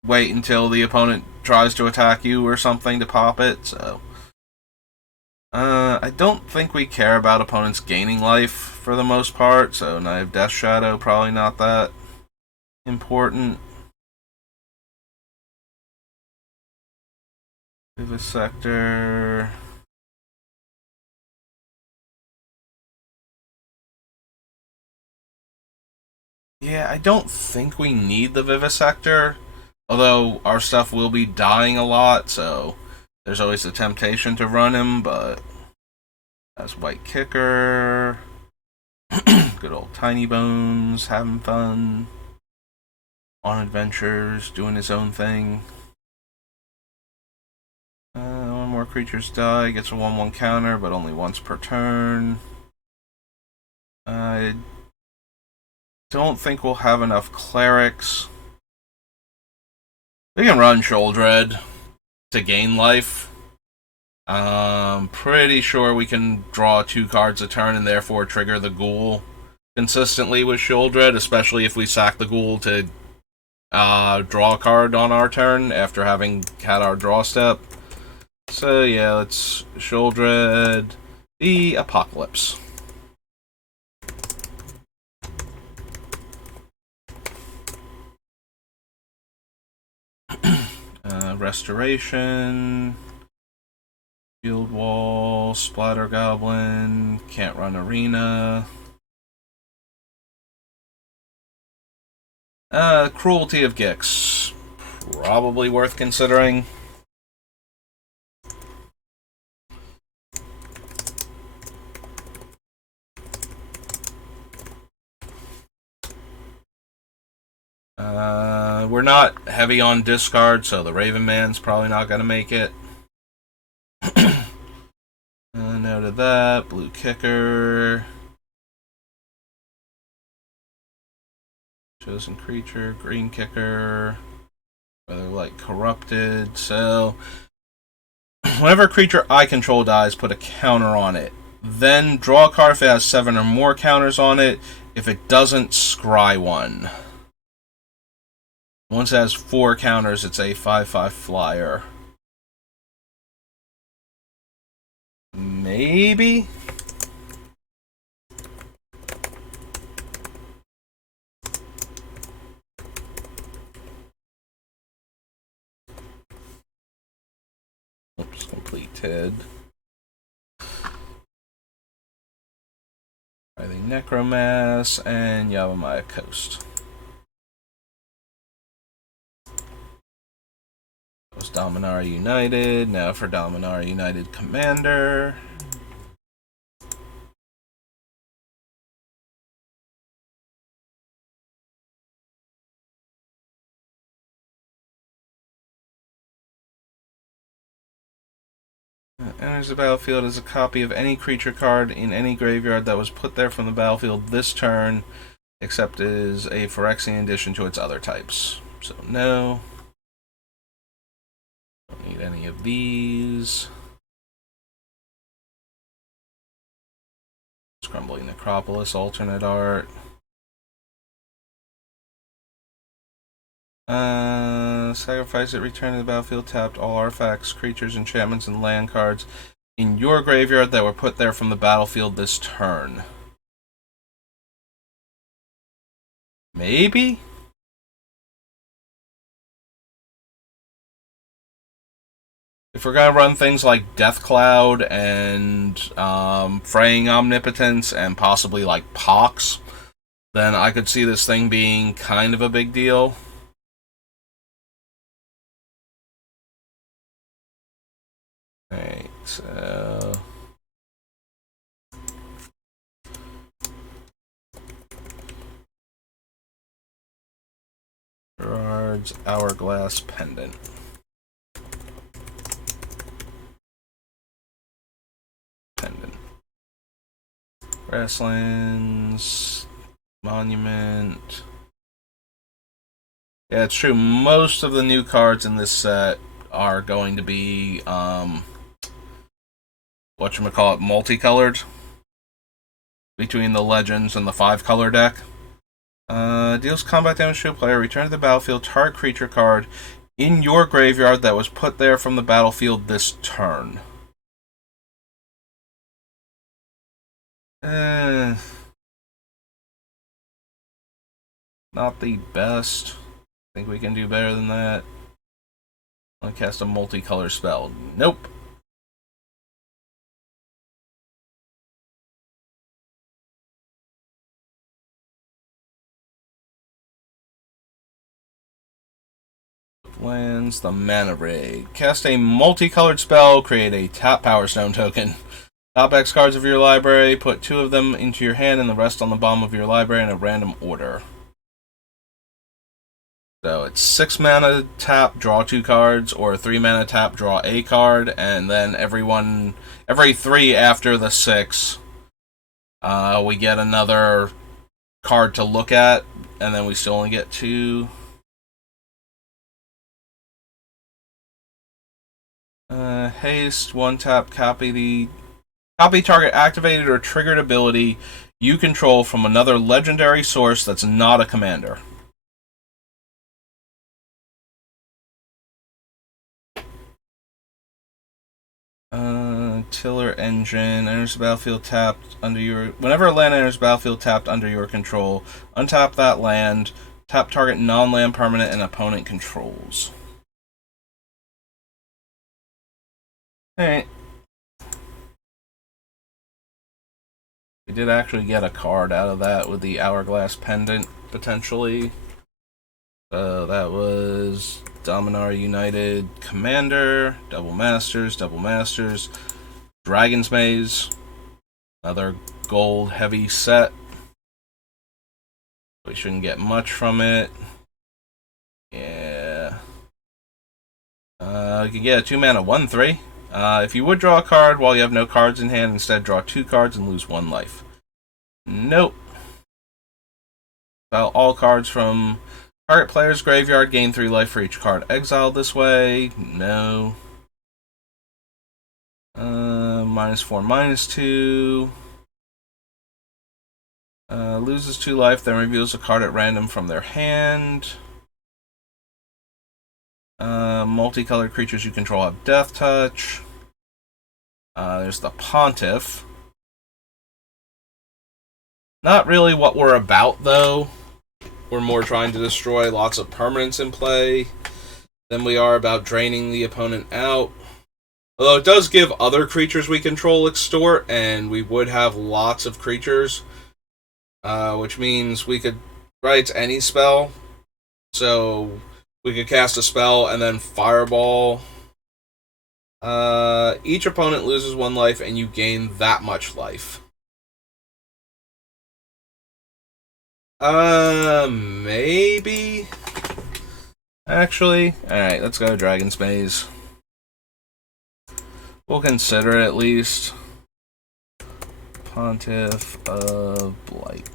wait until the opponent tries to attack you or something to pop it, so I don't think we care about opponents gaining life for the most part, so Knight of Death Shadow probably not that important. Vivisector. Yeah, I don't think we need the Vivisector, although our stuff will be dying a lot, so there's always the temptation to run him, but as White Kicker. Good old Tiny Bones, having fun. On adventures, doing his own thing. One more creatures die, gets a 1/1 counter, but only once per turn. I don't think we'll have enough clerics. We can run Sheoldred to gain life. Pretty sure we can draw 2 cards a turn and therefore trigger the Ghoul consistently with Sheoldred, especially if we sack the Ghoul to draw a card on our turn after having had our draw step. So yeah, let's Sheoldred the Apocalypse. Restoration, Field Wall, Splatter Goblin, can't run Arena. Cruelty of Gix, probably worth considering. We're not heavy on discard, so the Raven Man's probably not going to make it. Noted that. Blue Kicker. Chosen Creature. Green Kicker. Whether like Corrupted. So, whenever creature I control dies, put a counter on it. Then draw a card if it has 7 or more counters on it. If it doesn't, scry one. Once it has 4 counters, it's a 5/5 flyer. Maybe? Oops, completed. I think Necromass and Yavimaya Coast. That was Dominaria United. Now for Dominaria United Commander. Enters the battlefield as a copy of any creature card in any graveyard that was put there from the battlefield this turn, except as a Phyrexian addition to its other types. So no. Don't need any of these. Crumbling Necropolis, alternate art. Sacrifice it, return to the battlefield tapped. All artifacts, creatures, enchantments, and land cards in your graveyard that were put there from the battlefield this turn. Maybe? If we're gonna run things like Death Cloud and Fraying Omnipotence and possibly like Pox, then I could see this thing being kind of a big deal. Alright, so... Gerard's Hourglass Pendant. Grasslands, Monument. Yeah, it's true. Most of the new cards in this set are going to be, whatchamacallit, multicolored. Between the Legends and the 5-color deck. Deals combat damage to a player. Return to the battlefield. Target creature card in your graveyard that was put there from the battlefield this turn. Not the best. I think we can do better than that. I'll cast a multicolor spell. Nope. Lands, the Mana Rig. Cast a multicolored spell, create a tap Power Stone token. Top X cards of your library, put 2 of them into your hand and the rest on the bottom of your library in a random order. So it's 6 mana tap, draw 2 cards, or 3 mana tap, draw a card, and then every 3 after the 6, we get another card to look at, and then we still only get 2. Haste, 1 tap, copy target activated or triggered ability you control from another legendary source that's not a commander. Tiller Engine enters the battlefield tapped under your. Whenever a land enters the battlefield tapped under your control, untap that land. Tap target non-land permanent and opponent controls. Alright. We did actually get a card out of that with the Hourglass Pendant, potentially. That was Dominaria United Commander, Double Masters, Dragon's Maze, another gold heavy set. We shouldn't get much from it. Yeah. You can get a 2 mana 1/3. If you would draw a card while you have no cards in hand, instead draw 2 cards and lose 1 life. Nope. All cards from target player's graveyard gain 3 life for each card exiled this way. No. -4/-2. Loses 2 life, then reveals a card at random from their hand. Multicolored creatures you control have Death Touch. There's the Pontiff. Not really what we're about, though. We're more trying to destroy lots of permanents in play than we are about draining the opponent out. Although it does give other creatures we control extort, and we would have lots of creatures, which means we could write any spell. So we could cast a spell and then fireball. Each opponent loses 1 life, and you gain that much life. Maybe. Actually, alright, let's go Dragon's Maze. We'll consider it at least. Pontiff of Blight.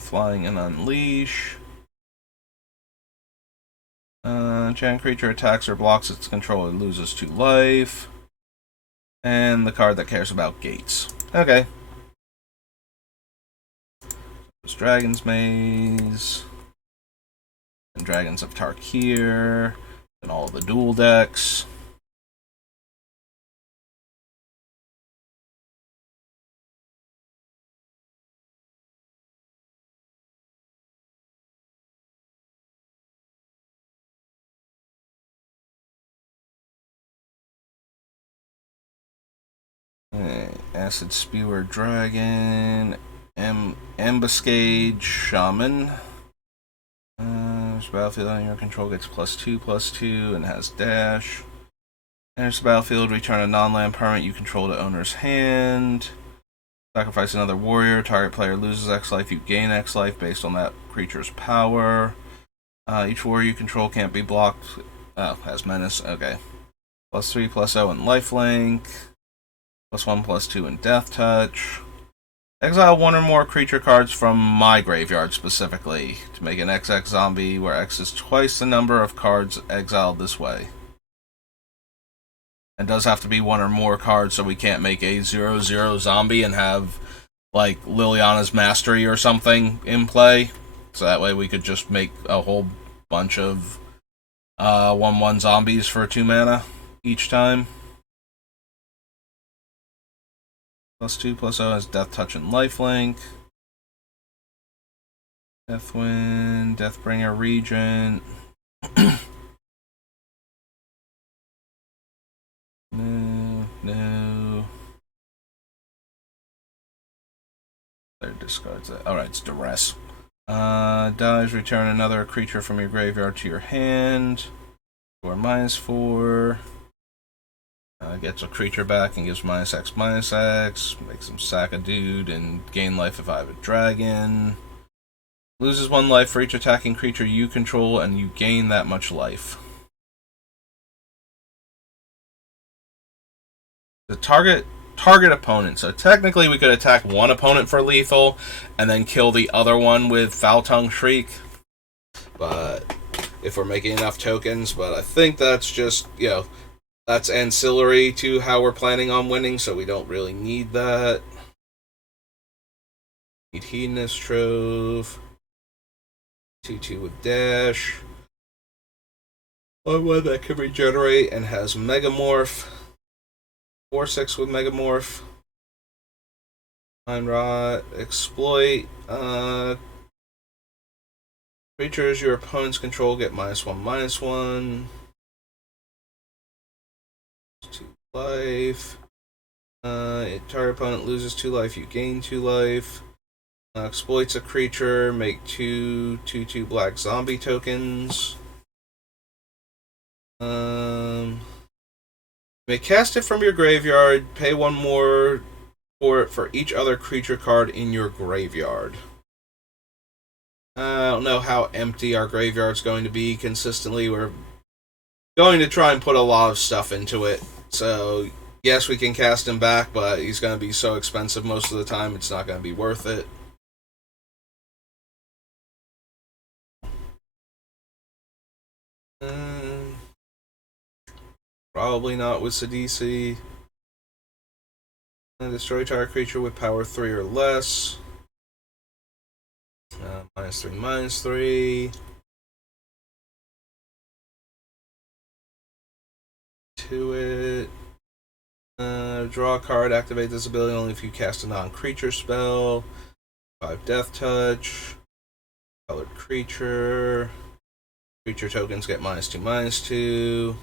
Flying and Unleash. Enchant creature attacks or blocks its controller loses 2 life. And the card that cares about gates. Okay. It's Dragon's Maze. And Dragons of Tarkir. And all the dual decks. Acid Spewer Dragon, Ambuscade Shaman. Battlefield on your control gets +2/+2 and has dash. Enters the battlefield, return a non-land permanent you control to owner's hand. Sacrifice another warrior. Target player loses X life. You gain X life based on that creature's power. Each warrior you control can't be blocked. Oh, has menace. Okay. +3/+0 and lifelink. +1/+2 in death touch. Exile 1 or more creature cards from my graveyard specifically to make an XX zombie where X is twice the number of cards exiled this way. It does have to be 1 or more cards, so we can't make a 0/0 zombie and have like Liliana's Mastery or something in play. So that way we could just make a whole bunch of 1/1 zombies for 2 mana each time. +2/+0 has Death Touch and Lifelink. Deathwind, Deathbringer Regent. No. There discards that. Alright, it's Duress. Dies, return another creature from your graveyard to your hand. 4 -4. Gets a creature back and gives -X/-X. Makes him sack a dude and gain life if I have a dragon. Loses 1 life for each attacking creature you control, and you gain that much life. The target opponent. So technically we could attack 1 opponent for lethal and then kill the other one with Foul Tongue Shriek. But if we're making enough tokens, but I think that's just, that's ancillary to how we're planning on winning, so we don't really need that. Need Hedonist Trove. 2/2 with dash. 1/1 that can regenerate and has Megamorph. 4/6 with Megamorph. Mind Rot. Exploit. Creatures your opponents control get -1/-1. 2 life. Target opponent loses 2 life, you gain 2 life. Exploits a creature, make 2/2 black zombie tokens. You may cast it from your graveyard, pay 1 more for it for each other creature card in your graveyard. I don't know how empty our graveyard's going to be consistently. We're going to try and put a lot of stuff into it. So, yes, we can cast him back, but he's going to be so expensive most of the time, it's not going to be worth it. Probably not with Sidisi. Destroy target creature with power 3 or less. -3/-3. to it. Draw a card, activate this ability only if you cast a non-creature spell. 5 Death Touch. Colored creature. Creature tokens get -2/-2.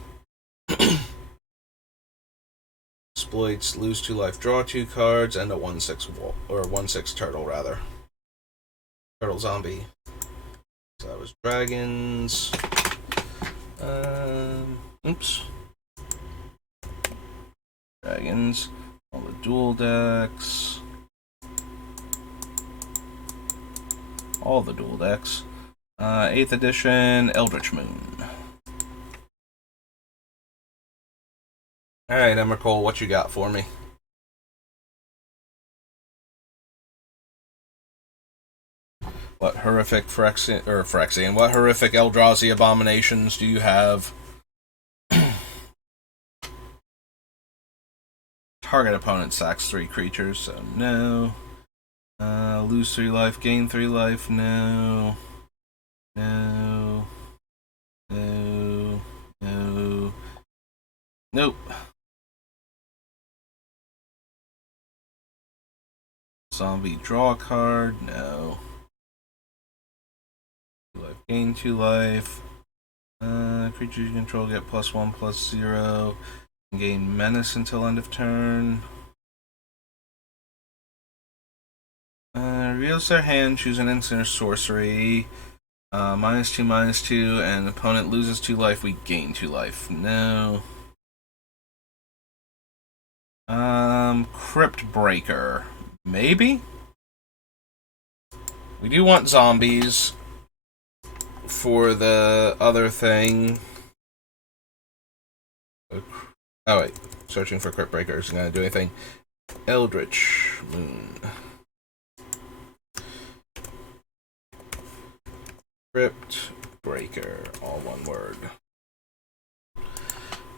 Exploits, lose 2 life, draw 2 cards, and a 1/6 or 1/6 turtle rather. Turtle zombie. So that was dragons. Oops. Dragons. All the dual decks. All the dual decks. 8th edition, Eldritch Moon. Alright, Emrakul, what you got for me? What horrific Phyrexian, what horrific Eldrazi abominations do you have? Target opponent sacks 3 creatures, so no. Lose 3 life, gain 3 life, no. No. No. No. Nope. Zombie draw a card, no. 2 life, gain 2 life. Creatures you control get +1/+0. Gain menace until end of turn. Reveals their hand, choose an instant or sorcery. -2/-2, and opponent loses 2 life, we gain 2 life. No. Crypt Breaker. Maybe? We do want zombies for the other thing. Oh wait, searching for Crypt Breaker isn't gonna do anything. Eldritch Moon. Crypt Breaker, all one word.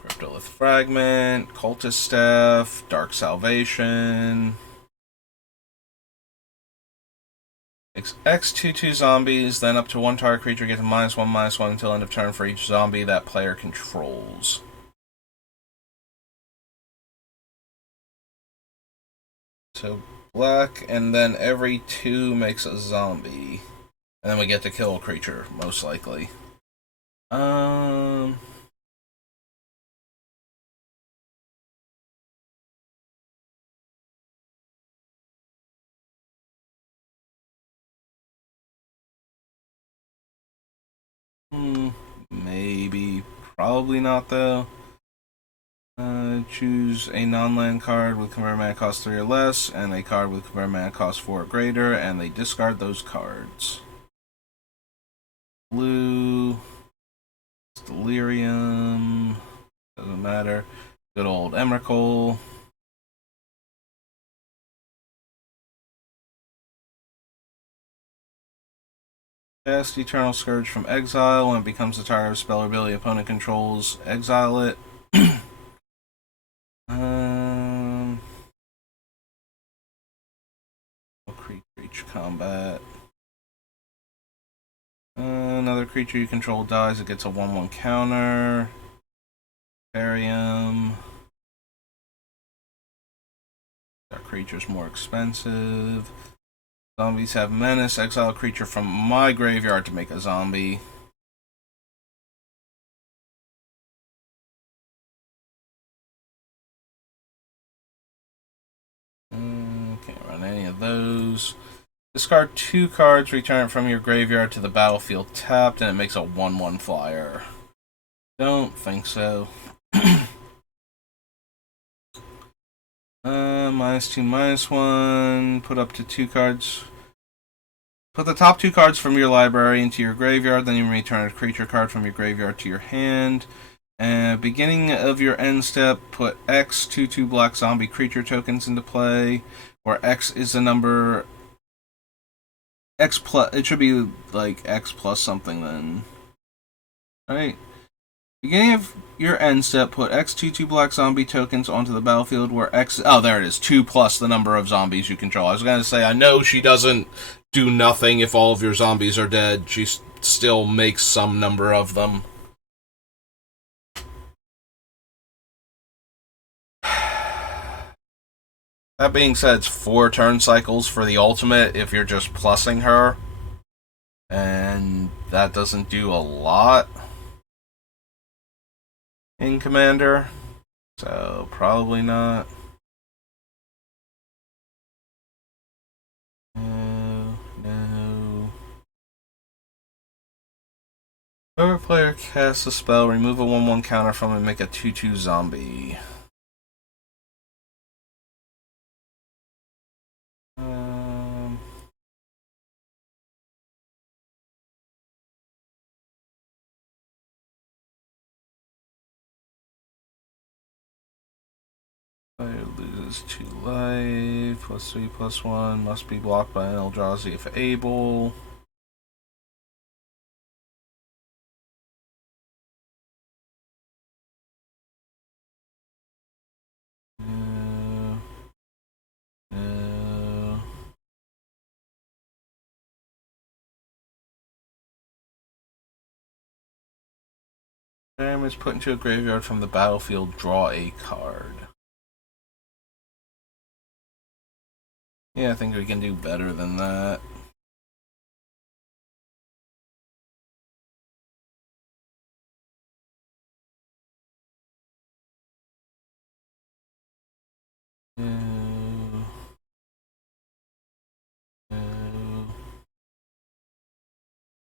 Cryptolith Fragment, Cultist Staff, Dark Salvation. X 2/2 zombies, then up to 1 target creature gets a -1/-1 until end of turn for each zombie that player controls. So black, and then every 2 makes a zombie. And then we get to kill a creature, most likely. Maybe. Probably not, though. Choose a non-land card with convert mana cost 3 or less, and a card with convert mana cost 4 or greater, and they discard those cards. Blue. Delirium. Doesn't matter. Good old Emrakul. Cast Eternal Scourge from exile. When it becomes the target of spell or ability opponent controls, exile it. Creature combat. Another creature you control dies, it gets a 1/1 counter. Barium. Our creature's more expensive. Zombies have menace. Exile a creature from my graveyard to make a zombie. Can't run any of those. Discard 2 cards, return it from your graveyard to the battlefield tapped, and it makes a 1/1 flyer. Don't think so. -2/-1. Put up to 2 cards. Put the top 2 cards from your library into your graveyard, then you return a creature card from your graveyard to your hand. Beginning of your end step, put X 2/2 black zombie creature tokens into play, where X is the number. X plus. It should be like X plus something then. Right? Beginning of your end step, put X 2/2 black zombie tokens onto the battlefield where X. Oh, there it is. 2 plus the number of zombies you control. I was going to say, I know she doesn't do nothing if all of your zombies are dead. She still makes some number of them. That being said, it's 4 turn cycles for the ultimate if you're just plussing her. And that doesn't do a lot in Commander. So, probably not. No. Whoever player casts a spell, remove a 1/1 counter from it and make a 2/2 zombie. Player loses 2 life, +3/+1, must be blocked by an Eldrazi if able. Is put into a graveyard from the battlefield, draw a card. Yeah, I think we can do better than that.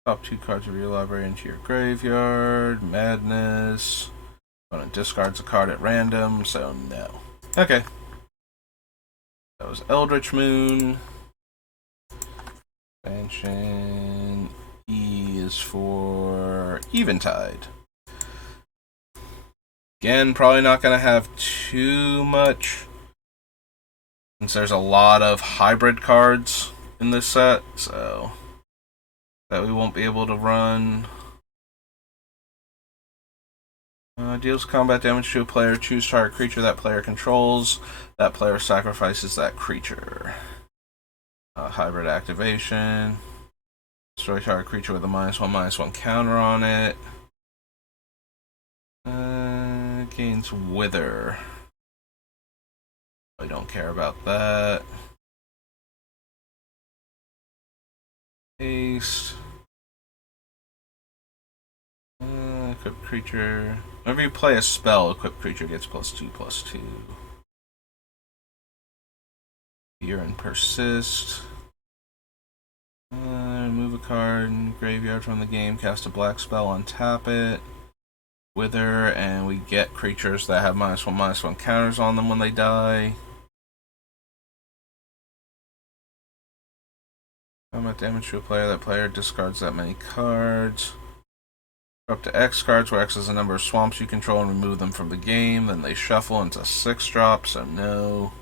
Top 2 cards of your library into your graveyard. Madness. Opponent discards a card at random, so no. Okay. That was Eldritch Moon. Expansion E is for Eventide. Again, probably not going to have too much, since there's a lot of hybrid cards in this set, so that we won't be able to run. Deals combat damage to a player. Choose target creature that player controls. That player sacrifices that creature. Hybrid activation. Destroy target creature with a -1/-1 counter on it. Gains Wither. I don't care about that. Haste. Equipped creature. Whenever you play a spell, equipped creature gets +2/+2. Fear and Persist. Remove a card in graveyard from the game, cast a black spell, untap it. Wither, and we get creatures that have -1/-1 counters on them when they die. Combat damage to a player. That player discards that many cards. Up to X cards, where X is the number of swamps you control, and remove them from the game. Then they shuffle into 6-drop, so no.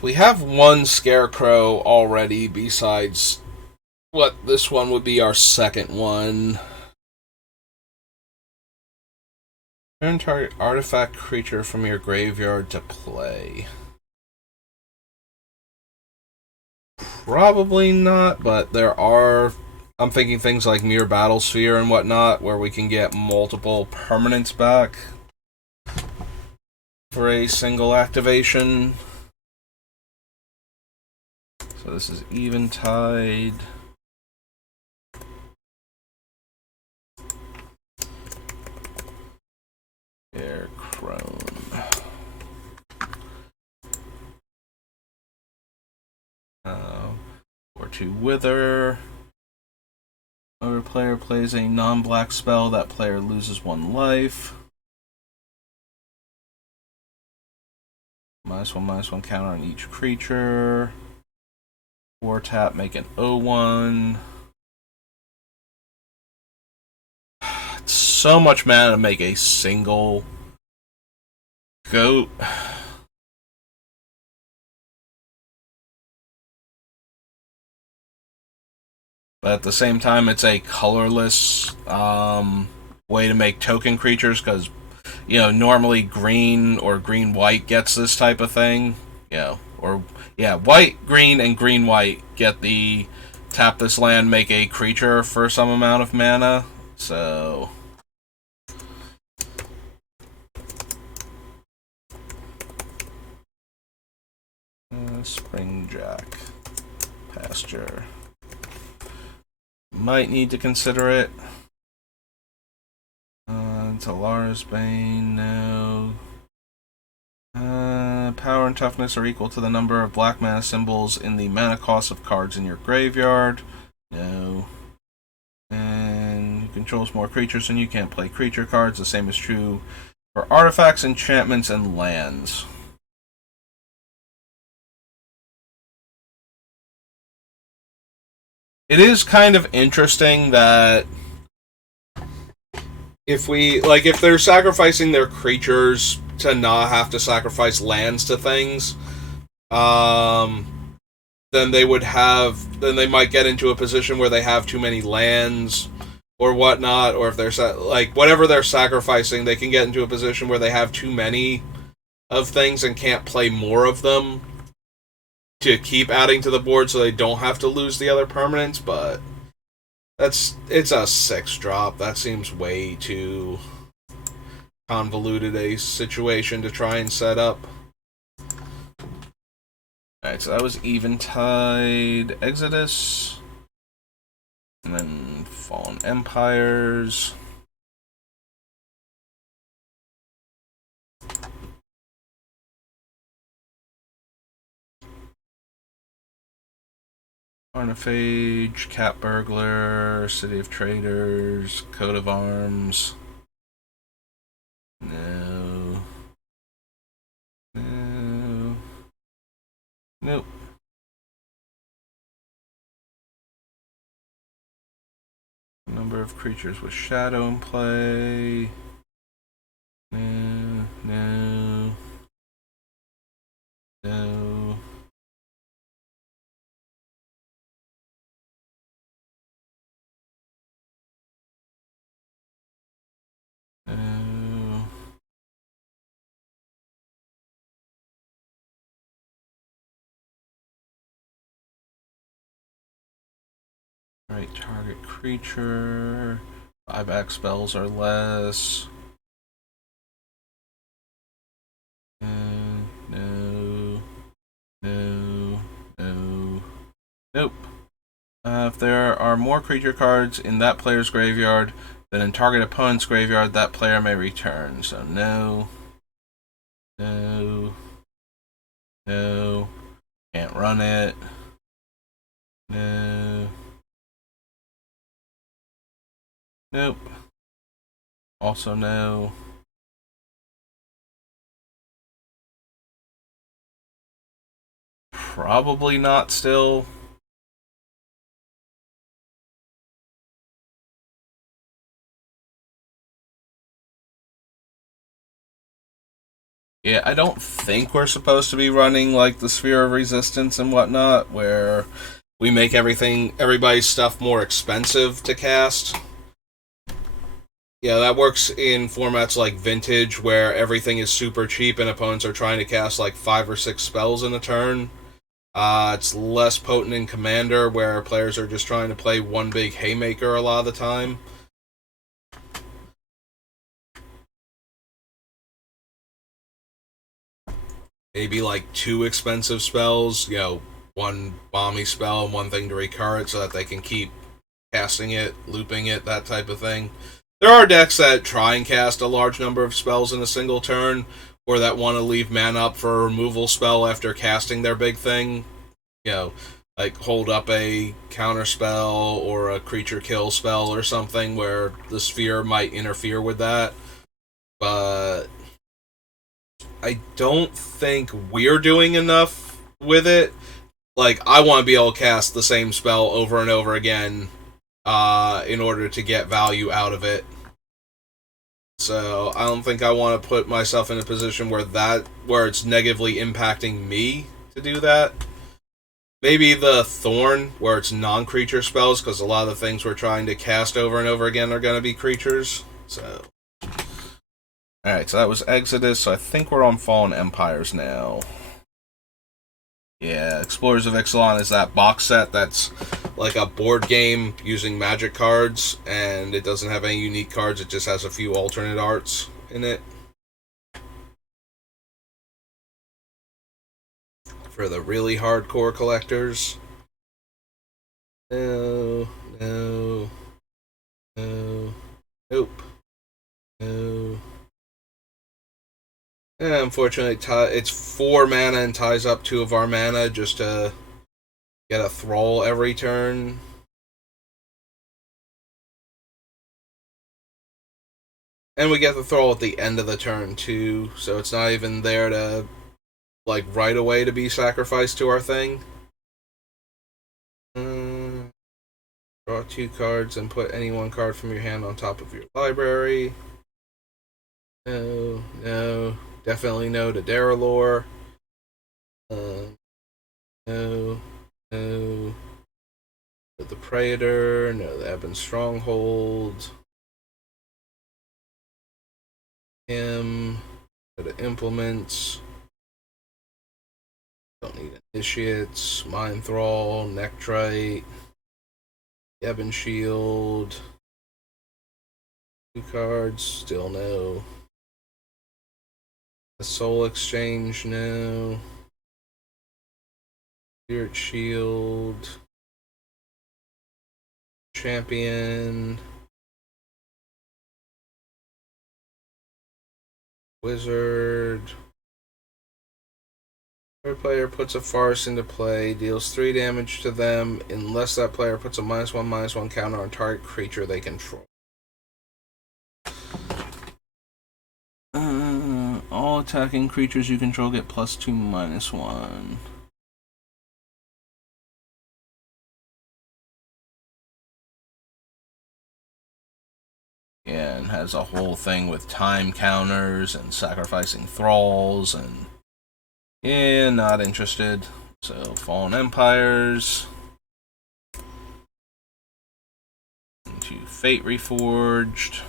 We have one Scarecrow already, besides what this one would be our second one. Turn target artifact creature from your graveyard to play. Probably not, but there are... I'm thinking things like Mirror Battlesphere and whatnot, where we can get multiple permanents back for a single activation. So this is Eventide. Air Crone. Or to Wither. Other player plays a non-black spell. That player loses 1 life. -1/-1 counter on each creature. 4 tap, make an 0/1. It's so much mana to make a single goat. But at the same time, it's a colorless way to make token creatures, because, you know, normally green or green-white gets this type of thing. You know, or, yeah, white, green, and green-white get the tap this land, make a creature for some amount of mana. So Springjack, Pasture. Might need to consider it. Talara's Bane, no. Power and toughness are equal to the number of black mana symbols in the mana cost of cards in your graveyard. No. And he controls more creatures than you, can't play creature cards. The same is true for artifacts, enchantments, and lands. It is kind of interesting that if they're sacrificing their creatures to not have to sacrifice lands to things, then they might get into a position where they have too many lands or whatnot, or if they're whatever they're sacrificing, they can get into a position where they have too many of things and can't play more of them to keep adding to the board so they don't have to lose the other permanents. But it's a 6-drop. That seems way too convoluted a situation to try and set up. Alright, so that was Eventide, Exodus, and then Fallen Empires. Arnophage, Cat Burglar, City of Traders, Coat of Arms. No. No. Nope. Number of creatures with shadow in play. No. No. No. Right, target creature. Buyback spells are less. No. No. No. Nope. If there are more creature cards in that player's graveyard than in target opponent's graveyard, that player may return. So no. No. No. Can't run it. No. Nope. Also no. Probably not still. Yeah, I don't think we're supposed to be running like the Sphere of Resistance and whatnot, where we make everybody's stuff more expensive to cast. Yeah, that works in formats like Vintage, where everything is super cheap and opponents are trying to cast like 5 or 6 spells in a turn. It's less potent in Commander, where players are just trying to play one big haymaker a lot of the time. Maybe like 2 expensive spells, one bomby spell and one thing to recur it so that they can keep casting it, looping it, that type of thing. There are decks that try and cast a large number of spells in a single turn, or that want to leave mana up for a removal spell after casting their big thing. Like hold up a counter spell or a creature kill spell or something where the sphere might interfere with that. But I don't think we're doing enough with it. Like, I want to be able to cast the same spell over and over again in order to get value out of it. So I don't think I want to put myself in a position where it's negatively impacting me to do that. Maybe the Thorn, where it's non-creature spells, because a lot of the things we're trying to cast over and over again are going to be creatures. So, alright, so that was Exodus, so I think we're on Fallen Empires now. Yeah, Explorers of Ixalan is that box set that's like a board game using magic cards, and it doesn't have any unique cards, it just has a few alternate arts in it. For the really hardcore collectors. No, no, no, nope, no. Yeah, unfortunately, it's 4 mana and ties up 2 of our mana just to get a thrall every turn. And we get the thrall at the end of the turn, too, so it's not even there to, like, right away to be sacrificed to our thing. Draw 2 cards and put any 1 card from your hand on top of your library. No, no, definitely no to Daralore. No, no. The Praetor, no, the Ebon Stronghold. Him, go to Implements. Don't need Initiates, Mind Thrall, Nectrite, Ebon Shield. 2 cards, still no. The Soul Exchange, no. Spirit Shield. Champion. Wizard. Third player puts a farce into play, deals 3 damage to them unless that player puts a -1/-1 counter on target creature they control. All attacking creatures you control get +2/-1. Yeah, and has a whole thing with time counters and sacrificing thralls, and yeah, not interested. So, Fallen Empires. Into Fate Reforged.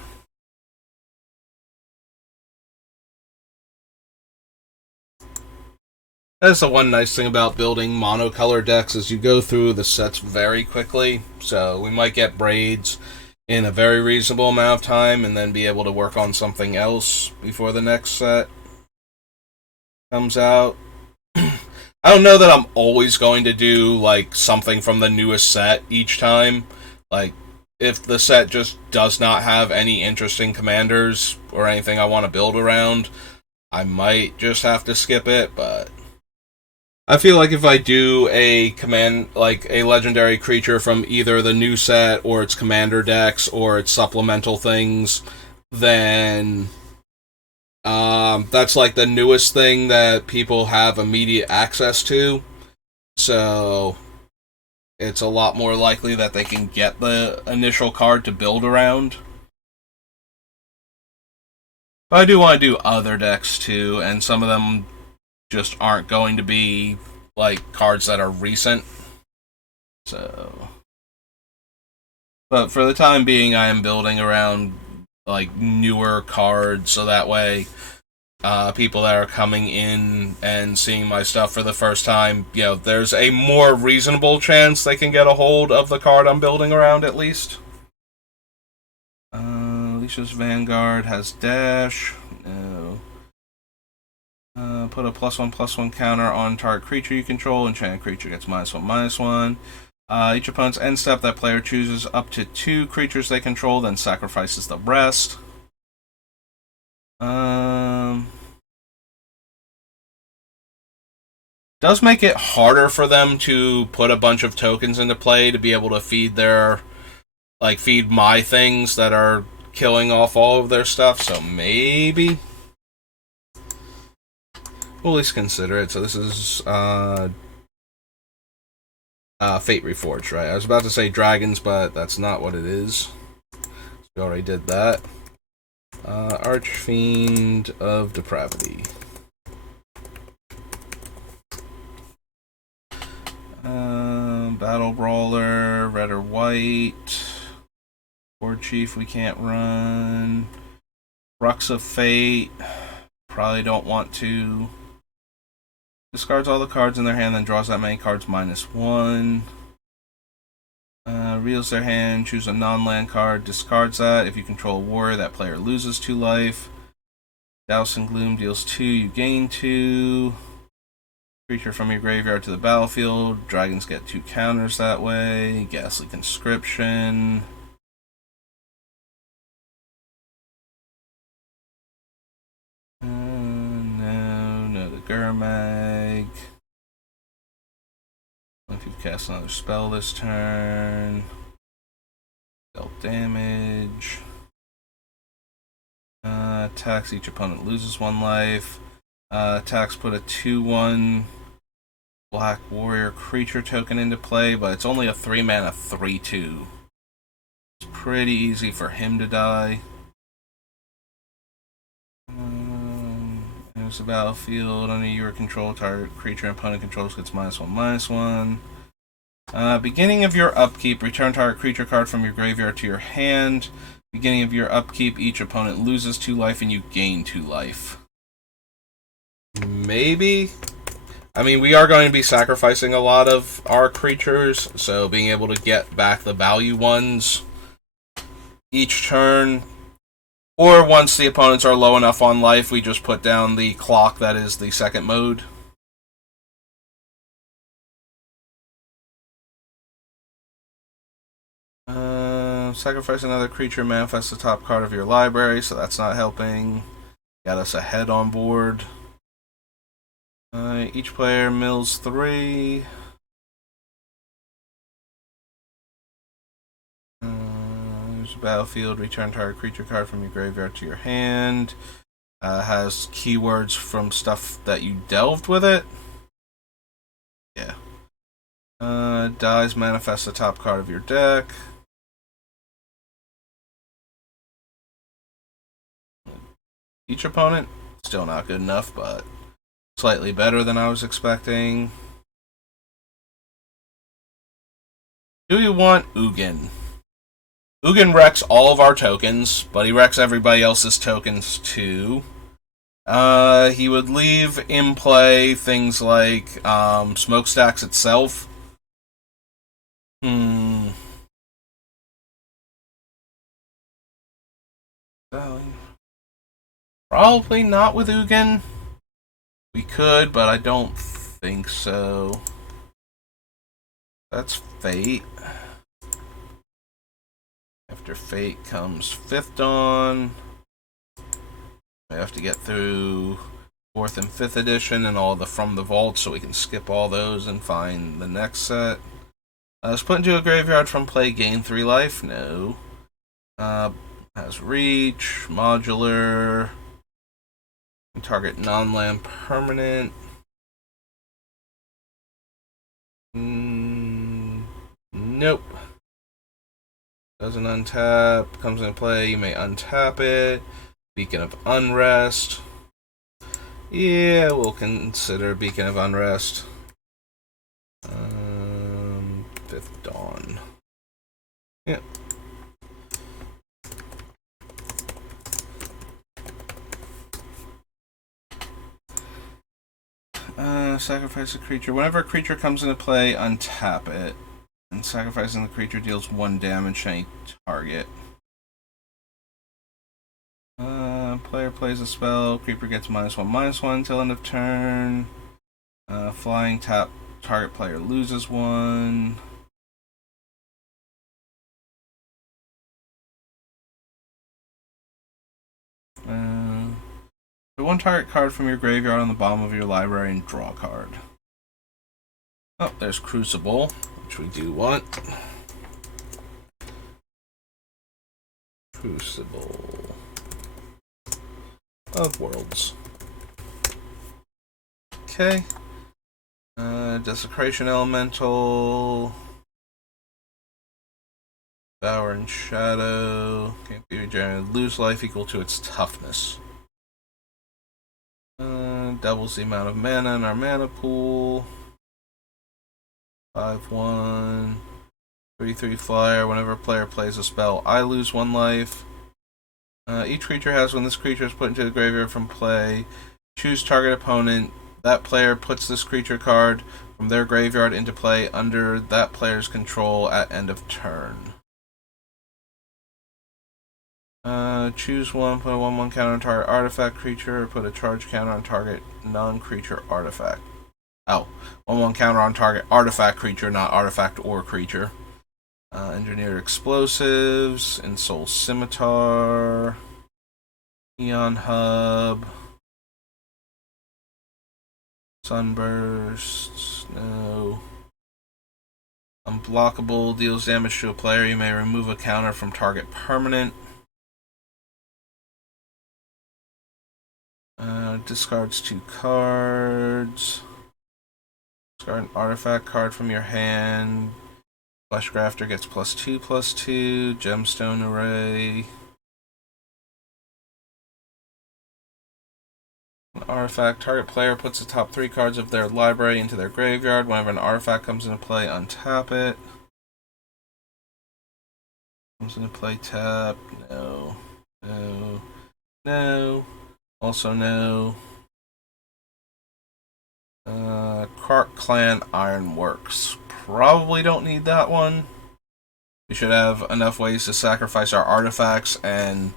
That's the one nice thing about building monocolor decks is you go through the sets very quickly. So we might get Braids in a very reasonable amount of time and then be able to work on something else before the next set comes out. I don't know that I'm always going to do like something from the newest set each time. Like if the set just does not have any interesting commanders or anything I want to build around, I might just have to skip it, but I feel like if I do a command, like a legendary creature from either the new set or its commander decks or its supplemental things, then that's like the newest thing that people have immediate access to. So it's a lot more likely that they can get the initial card to build around. But I do want to do other decks too, and some of them just aren't going to be like cards that are recent. So, but for the time being, I am building around like newer cards, so that way people that are coming in and seeing my stuff for the first time, you know, there's a more reasonable chance they can get a hold of the card I'm building around at least. Alicia's Vanguard has dash. No. Put a +1/+1 counter on target creature you control. Enchanted creature gets -1/-1. Each opponent's end step, that player chooses up to 2 creatures they control, then sacrifices the rest. Does make it harder for them to put a bunch of tokens into play to be able to feed their, like, feed my things that are killing off all of their stuff, so maybe we'll at least consider it. So this is Fate Reforged, right? I was about to say Dragons, but that's not what it is. We already did that. Archfiend of Depravity. Battle Brawler, red or white. Board Chief we can't run. Rux of Fate. Probably don't want to. Discards all the cards in their hand, then draws that many cards -1. Reveals their hand, choose a non-land card, discards that. If you control a warrior, that player loses 2 life. Douse and Gloom deals 2, you gain 2. Creature from your graveyard to the battlefield. Dragons get 2 counters that way. Ghastly Conscription. No, the Gurmag. If you cast another spell this turn, dealt damage. Attacks, each opponent loses 1 life. Attacks, put a 2/1 Black Warrior creature token into play, but it's only a 3 mana 3/2. It's pretty easy for him to die. There's the battlefield. Under your control, target creature opponent controls gets -1/-1. Beginning of your upkeep, return target creature card from your graveyard to your hand. Beginning of your upkeep, each opponent loses 2 life and you gain 2 life. Maybe? I mean, we are going to be sacrificing a lot of our creatures, so being able to get back the value ones each turn, or once the opponents are low enough on life, we just put down the clock that is the second mode. Sacrifice another creature, manifest the top card of your library, so that's not helping. Got us ahead on board. Each player mills 3. There's a battlefield. Return target creature card from your graveyard to your hand. Has keywords from stuff that you delved with it. Yeah. Dies, manifest the top card of your deck. Each opponent, still not good enough, but slightly better than I was expecting. Do we want Ugin? Ugin wrecks all of our tokens, but he wrecks everybody else's tokens too. He would leave in play things like Smokestacks itself. Probably not with Ugin. We could, but I don't think so. That's Fate. After Fate comes Fifth Dawn. We have to get through 4th and 5th edition and all the From the Vault, so we can skip all those and find the next set. Let's put into a graveyard from play, gain 3 life. No. Has Reach, Modular. Target non-land permanent. Nope. Doesn't untap. Comes into play. You may untap it. Beacon of Unrest. Yeah, we'll consider Beacon of Unrest. Fifth Dawn. Yeah. Sacrifice a creature. Whenever a creature comes into play, untap it. And sacrificing the creature deals 1 damage to any target. Player plays a spell. Creature gets -1/-1 till end of turn. Flying tap. Target player loses 1. Put 1 target card from your graveyard on the bottom of your library and draw a card. Oh, there's Crucible, which we do want. Crucible of Worlds. Okay. Desecration Elemental. Power and Shadow. Can't be regenerated. Lose life equal to its toughness. Doubles the amount of mana in our mana pool. 5/1. 3/3 flyer. Whenever a player plays a spell, I lose 1 life. Each creature has, when this creature is put into the graveyard from play, choose target opponent That player puts this creature card from their graveyard into play under that player's control at end of turn. Choose one, put a 1/1 counter on target artifact creature, put a charge counter on target non-creature artifact. Oh, 1/1 counter on target artifact creature, not artifact or creature. Engineered explosives, Ensoul Scimitar, Neon Hub, Sunburst, no. Unblockable, deals damage to a player. You may remove a counter from target permanent. Discards 2 cards. Discard an artifact card from your hand. Flesh Grafter gets +2/+2. Gemstone Array. An artifact. Target player puts the top 3 cards of their library into their graveyard. Whenever an artifact comes into play, untap it. Comes into play, tap. No. No. No. Also no. Kark Clan Ironworks. Probably don't need that one. We should have enough ways to sacrifice our artifacts, and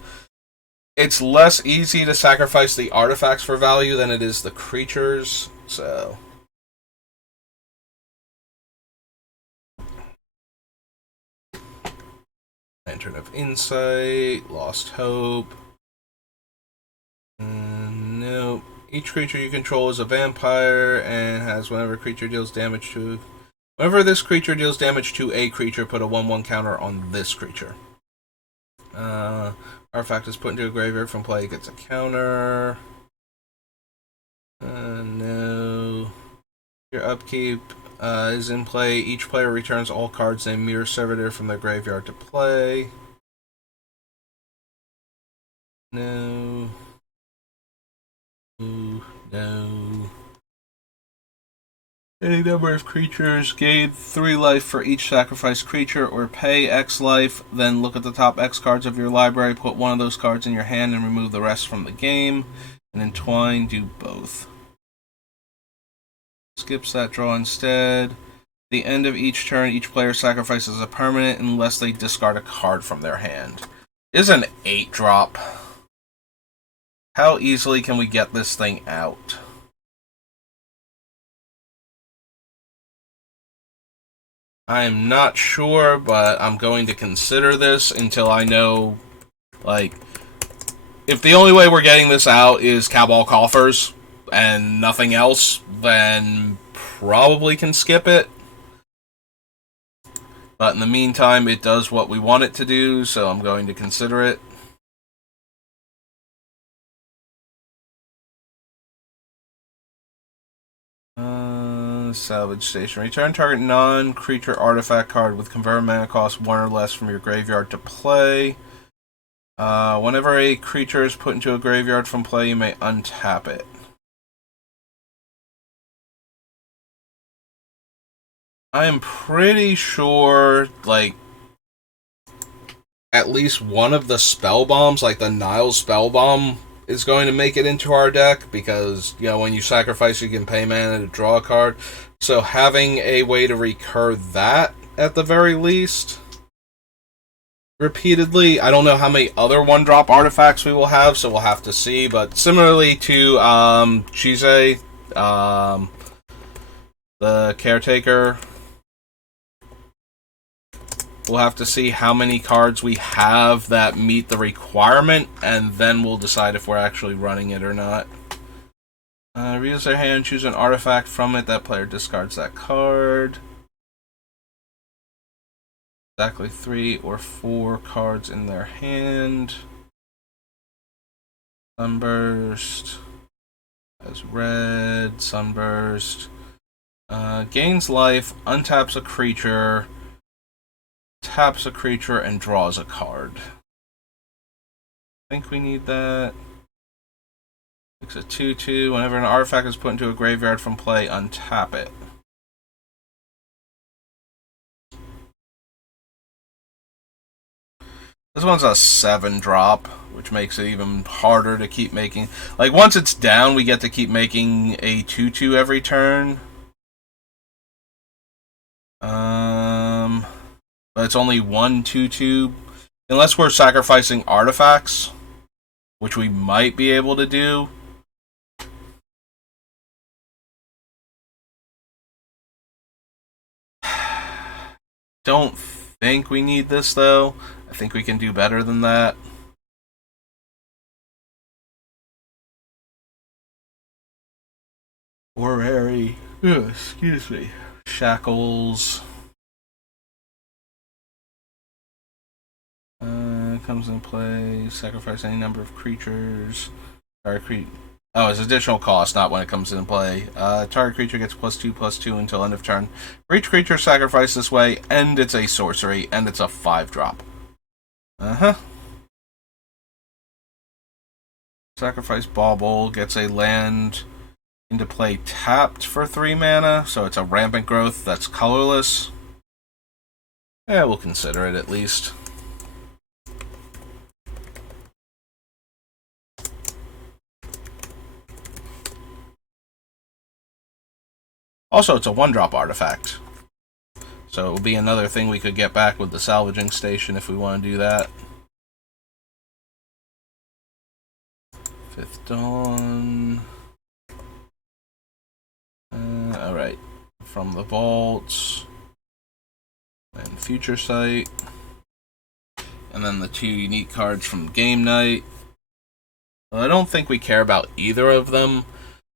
it's less easy to sacrifice the artifacts for value than it is the creatures, so... Lantern of Insight, Lost Hope. Nope. Each creature you control is a vampire and has whenever creature deals damage to... Whenever this creature deals damage to a creature, put a 1/1 counter on this creature. Artifact is put into a graveyard from play, it gets a counter. No. Your upkeep is in play. Each player returns all cards named Mirror Servitor from their graveyard to play. No. No. Any number of creatures gain 3 life for each sacrificed creature, or pay X life, then look at the top X cards of your library, put one of those cards in your hand and remove the rest from the game, and Entwine, do both. Skips that draw instead. The end of each turn, each player sacrifices a permanent unless they discard a card from their hand. Is an 8-drop. How easily can we get this thing out? I am not sure, but I'm going to consider this until I know, like, if the only way we're getting this out is Cabal Coffers and nothing else, then probably can skip it. But in the meantime, it does what we want it to do, so I'm going to consider it. Salvage Station. Return target non-creature artifact card with converted mana cost 1 or less from your graveyard to play. Whenever a creature is put into a graveyard from play, you may untap it. I am pretty sure, like, at least one of the spell bombs, like the Nile spell bomb, is going to make it into our deck, because, you know, when you sacrifice, you can pay mana to draw a card. So having a way to recur that, at the very least, repeatedly. I don't know how many other 1-drop artifacts we will have, so we'll have to see. But similarly to Chise, the Caretaker, we'll have to see how many cards we have that meet the requirement, and then we'll decide if we're actually running it or not. Reveals their hand, choose an artifact from it. That player discards that card. Exactly 3 or 4 cards in their hand. Sunburst. Has red. Sunburst. Gains life, untaps a creature, taps a creature, and draws a card. I think we need that. It's a 2/2. Whenever an artifact is put into a graveyard from play, untap it. This one's a 7 drop, which makes it even harder to keep making. Like, once it's down, we get to keep making a 2/2 every turn. But it's only 1 2/2. Unless we're sacrificing artifacts, which we might be able to do. Don't think we need this, though. I think we can do better than that. Orrery. Excuse me. Shackles. Comes in play. Sacrifice any number of creatures. Target Oh, it's additional cost, not when it comes in play. Target creature gets +2/+2 until end of turn. For each creature sacrificed this way, and it's a sorcery, and it's a 5 drop. Sacrifice Bauble gets a land into play tapped for 3 mana, so it's a rampant growth that's colorless. Yeah, we'll consider it at least. Also, it's a 1-drop artifact. So it will be another thing we could get back with the salvaging station if we want to do that. 5th Dawn. Alright. From the vaults. And Future Sight. And then the 2 unique cards from Game Night. Well, I don't think we care about either of them.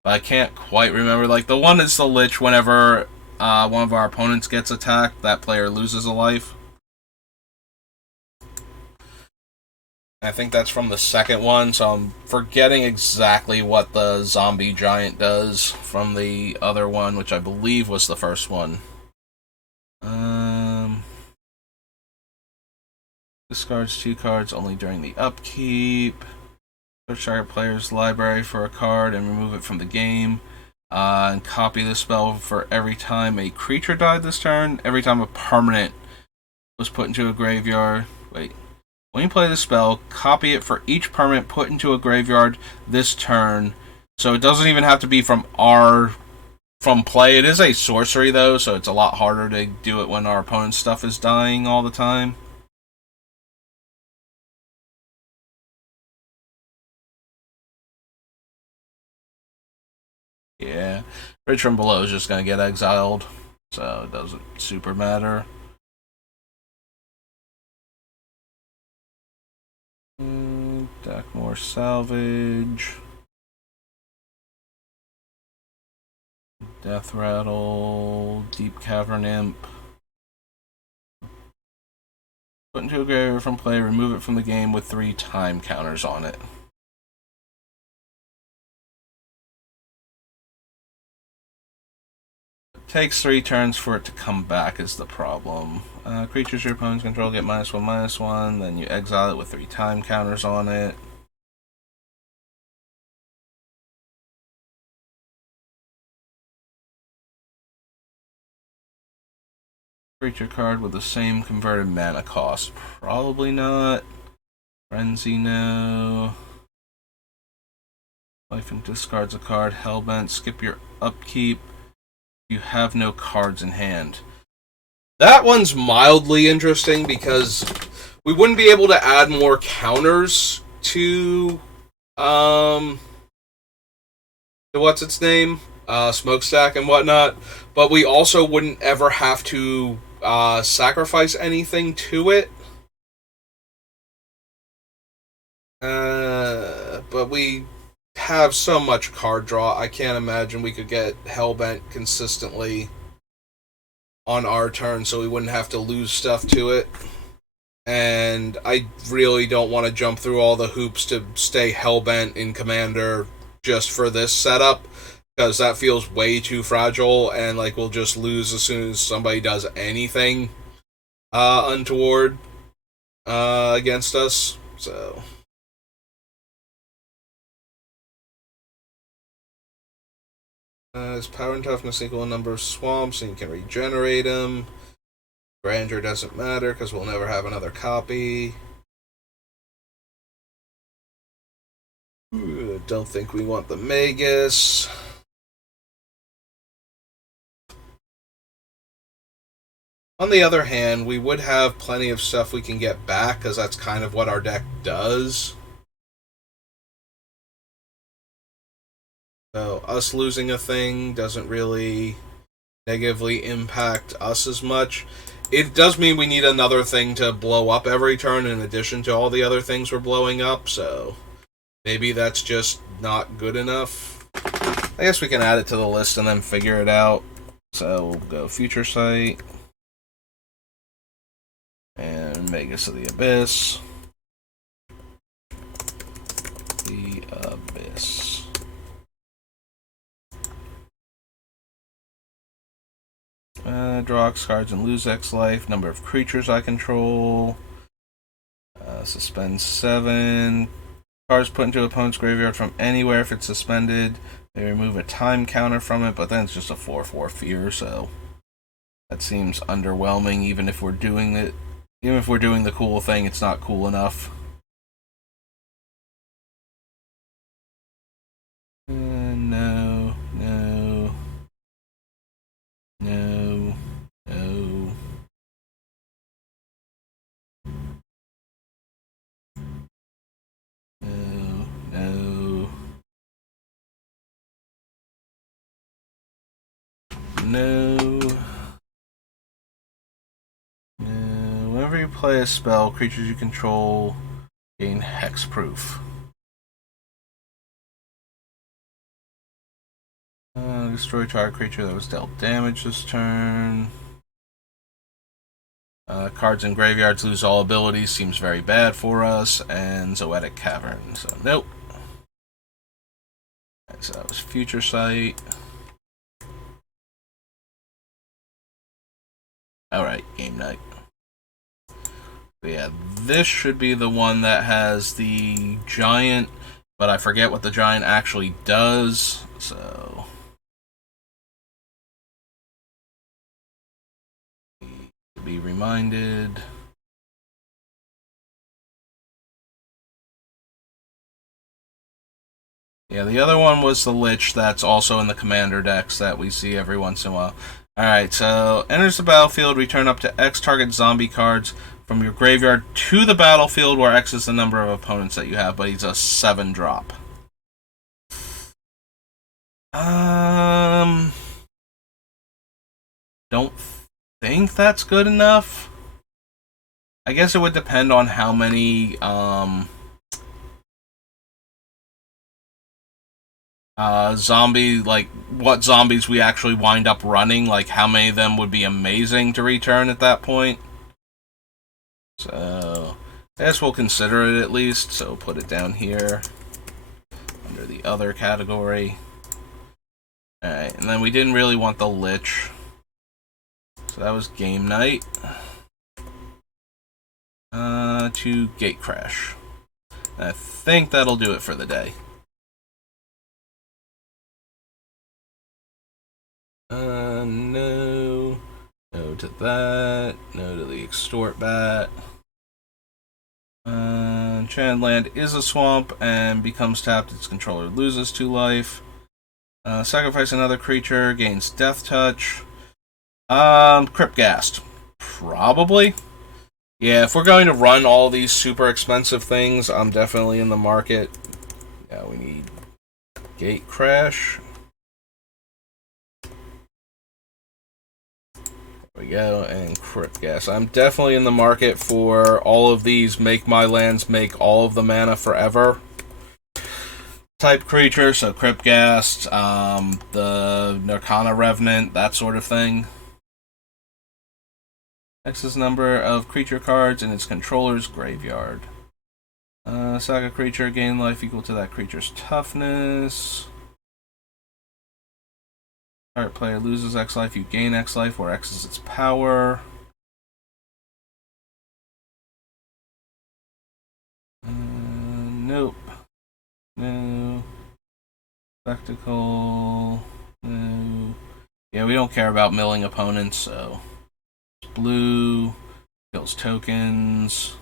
But I can't quite remember. Like, the one is the Lich. Whenever one of our opponents gets attacked, that player loses a life. I think that's from the second one, so I'm forgetting exactly what the zombie giant does from the other one, which I believe was the first one. Discards 2 cards only during the upkeep. Search target player's library for a card and remove it from the game. And copy the spell for every time a creature died this turn. Every time a permanent was put into a graveyard. Wait. When you play the spell, copy it for each permanent put into a graveyard this turn. So it doesn't even have to be from play. It is a sorcery, though, so it's a lot harder to do it when our opponent's stuff is dying all the time. Yeah. Bridge from Below is just going to get exiled, so it doesn't super matter. Deck more salvage. Death Rattle. Deep Cavern Imp. Put into a graveyard from play, remove it from the game with 3 time counters on it. It takes 3 turns for it to come back is the problem. Creatures your opponents control get -1/-1, then you exile it with 3 time counters on it. Creature card with the same converted mana cost. Probably not. Frenzy, no. Life and discards a card. Hellbent, skip your upkeep. You have no cards in hand. That one's mildly interesting because we wouldn't be able to add more counters to what's its name? Smokestack and whatnot, but we also wouldn't ever have to sacrifice anything to it. But we have so much card draw, I can't imagine we could get Hellbent consistently on our turn so we wouldn't have to lose stuff to it. And I really don't want to jump through all the hoops to stay Hellbent in Commander just for this setup, because that feels way too fragile, and like we'll just lose as soon as somebody does anything untoward against us. So is power and toughness equal a number of swamps, and you can regenerate them. Grandeur doesn't matter because we'll never have another copy. Don't think we want the Magus. On the other hand, we would have plenty of stuff we can get back, because that's kind of what our deck does. So us losing a thing doesn't really negatively impact us as much. It does mean we need another thing to blow up every turn in addition to all the other things we're blowing up, so maybe that's just not good enough. I guess we can add it to the list and then figure it out. So we'll go Future Sight. And Magus of the Abyss. The Abyss. Draw X cards and lose X life. Number of creatures I control. Suspend 7. Cards put into opponent's graveyard from anywhere if it's suspended. They remove a time counter from it, but then it's just a 4/4 fear, so that seems underwhelming. Even if we're doing it, even if we're doing the cool thing, it's not cool enough. No, no, no, no, no, no, no. Whenever you play a spell, creatures you control gain hexproof. Destroy target creature that was dealt damage this turn. Cards in graveyards lose all abilities. Seems very bad for us. And Zoetic Cavern. So, nope. Right, so that was Future Sight. Alright, game night. But yeah, this should be the one that has the giant, but I forget what the giant actually does. So be reminded. Yeah, the other one was the Lich that's also in the commander decks that we see every once in a while. Alright, so enters the battlefield, return up to X target zombie cards from your graveyard to the battlefield, where X is the number of opponents that you have, but he's a 7-drop. Don't think that's good enough. I guess it would depend on how many like what zombies we actually wind up running, like how many of them would be amazing to return at that point. So I guess we'll consider it at least, so put it down here under the other category. Alright, and then we didn't really want the Lich, so that was game night. To Gate Crash. I think that'll do it for the day. No. No to that. No to the Extort Bat. Enchanted Land is a swamp and becomes tapped. Its controller loses 2 life. Sacrifice another creature, gains Death Touch. Cryptghast. Probably. Yeah, if we're going to run all these super expensive things, I'm definitely in the market. Yeah, we need Gate Crash. There we go, and Cryptghast. I'm definitely in the market for all of these make my lands make all of the mana forever type creature. So Cryptghast, the Narcana Revenant, that sort of thing. X's number of creature cards in its controller's graveyard. Saga creature, gain life equal to that creature's toughness. Target player loses X life, you gain X life, where X is its power. Nope. No. Spectacle. No. Yeah, we don't care about milling opponents, so. Blue. Kills tokens.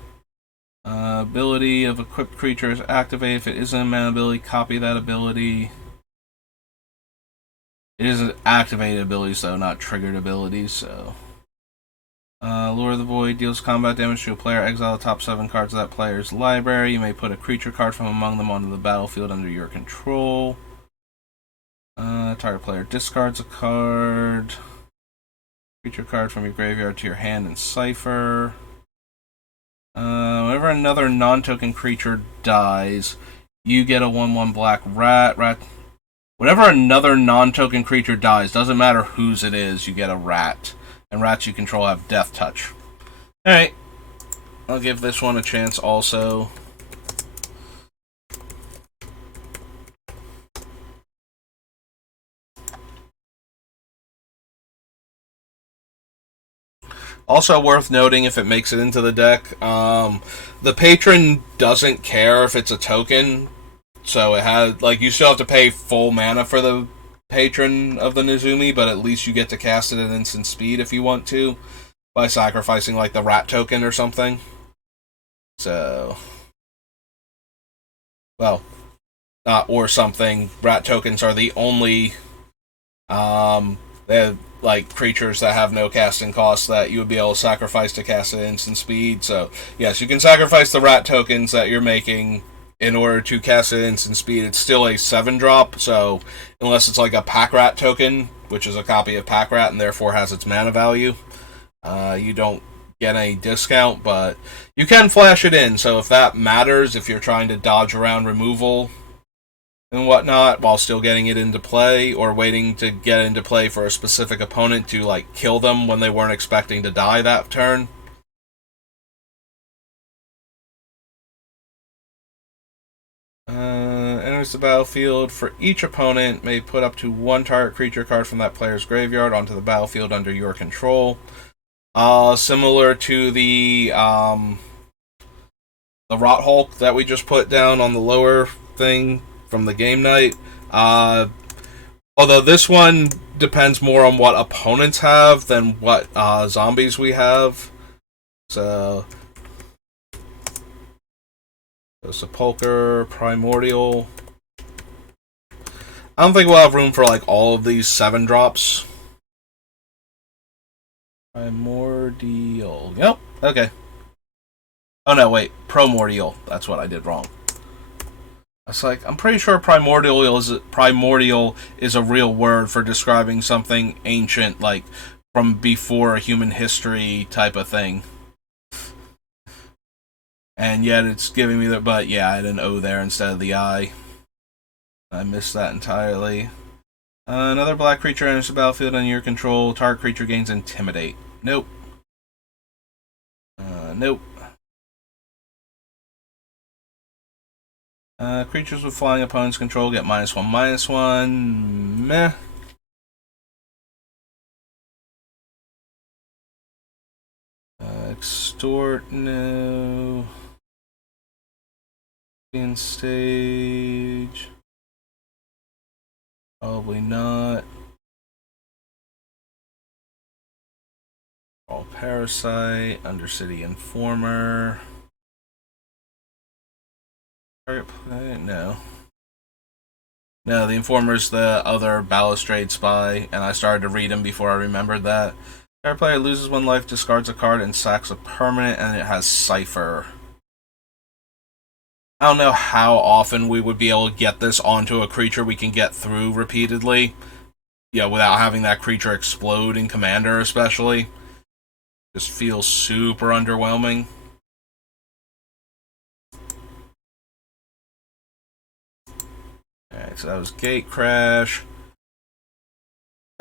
Ability of equipped creature is activated. If it isn't a mana ability, copy that ability. It is an activated ability, so not triggered abilities, so. Lure of the Void deals combat damage to a player. Exile the top 7 cards of that player's library. You may put a creature card from among them onto the battlefield under your control. Target player discards a card. Creature card from your graveyard to your hand in Cipher. Whenever another non-token creature dies, you get a 1/1 black rat. Whenever another non-token creature dies, doesn't matter whose it is, you get a rat. And rats you control have Death Touch. Alright. I'll give this one a chance also. Also worth noting, if it makes it into the deck, the patron doesn't care if it's a token. So it has, like, you still have to pay full mana for the patron of the Nezumi, but at least you get to cast it at instant speed if you want to, by sacrificing, like, the rat token or something. So, well, or something. Rat tokens are the only, they're, like, creatures that have no casting costs that you would be able to sacrifice to cast at instant speed. So, yes, you can sacrifice the rat tokens that you're making in order to cast it at instant speed. It's still a 7-drop, so unless it's like a Pack Rat token, which is a copy of Pack Rat and therefore has its mana value, you don't get any discount, but you can flash it in, so if that matters, if you're trying to dodge around removal and whatnot while still getting it into play, or waiting to get into play for a specific opponent to, like, kill them when they weren't expecting to die that turn. Enters the battlefield. For each opponent, may put up to 1 target creature card from that player's graveyard onto the battlefield under your control. Similar to the Rot Hulk that we just put down on the lower thing from the game night. Although this one depends more on what opponents have than what zombies we have. So, Sepulcher, Primordial. I don't think we'll have room for, like, all of these 7-drops. Primordial. Yep, okay. Oh no, wait. Promordial. That's what I did wrong. I was like, I'm pretty sure primordial is a real word for describing something ancient, like from before human history type of thing. And yet it's giving me the... But yeah, I had an O there instead of the I. I missed that entirely. Another black creature enters the battlefield under your control. Target creature gains Intimidate. Nope. Nope. Creatures with flying opponents control get -1/-1. Meh. Extort, no. In stage. Probably not. All Parasite, Undercity Informer. Target play? No. No, the Informer's the other Balustrade Spy, and I started to read him before I remembered that. Target player loses 1 life, discards a card, and sacks a permanent, and it has Cipher. I don't know how often we would be able to get this onto a creature we can get through repeatedly. Yeah, without having that creature explode in Commander, especially. Just feels super underwhelming. Alright, so that was Gate Crash.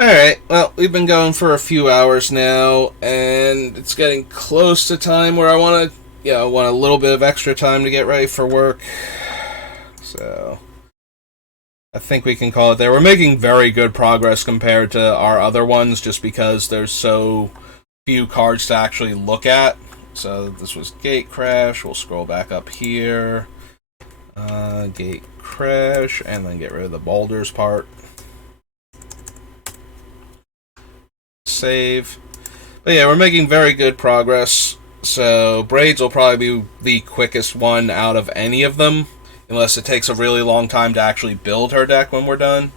Alright, well, we've been going for a few hours now, and it's getting close to time where I want to, want a little bit of extra time to get ready for work. So, I think we can call it there. We're making very good progress compared to our other ones, just because there's so few cards to actually look at. So, this was Gate Crash. We'll scroll back up here. Gate Crash, and then get rid of the boulders part. Save. But yeah, we're making very good progress. So Braids will probably be the quickest one out of any of them, unless it takes a really long time to actually build her deck when we're done.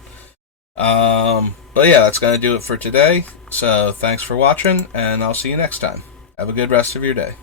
But yeah, that's going to do it for today. So thanks for watching, and I'll see you next time. Have a good rest of your day.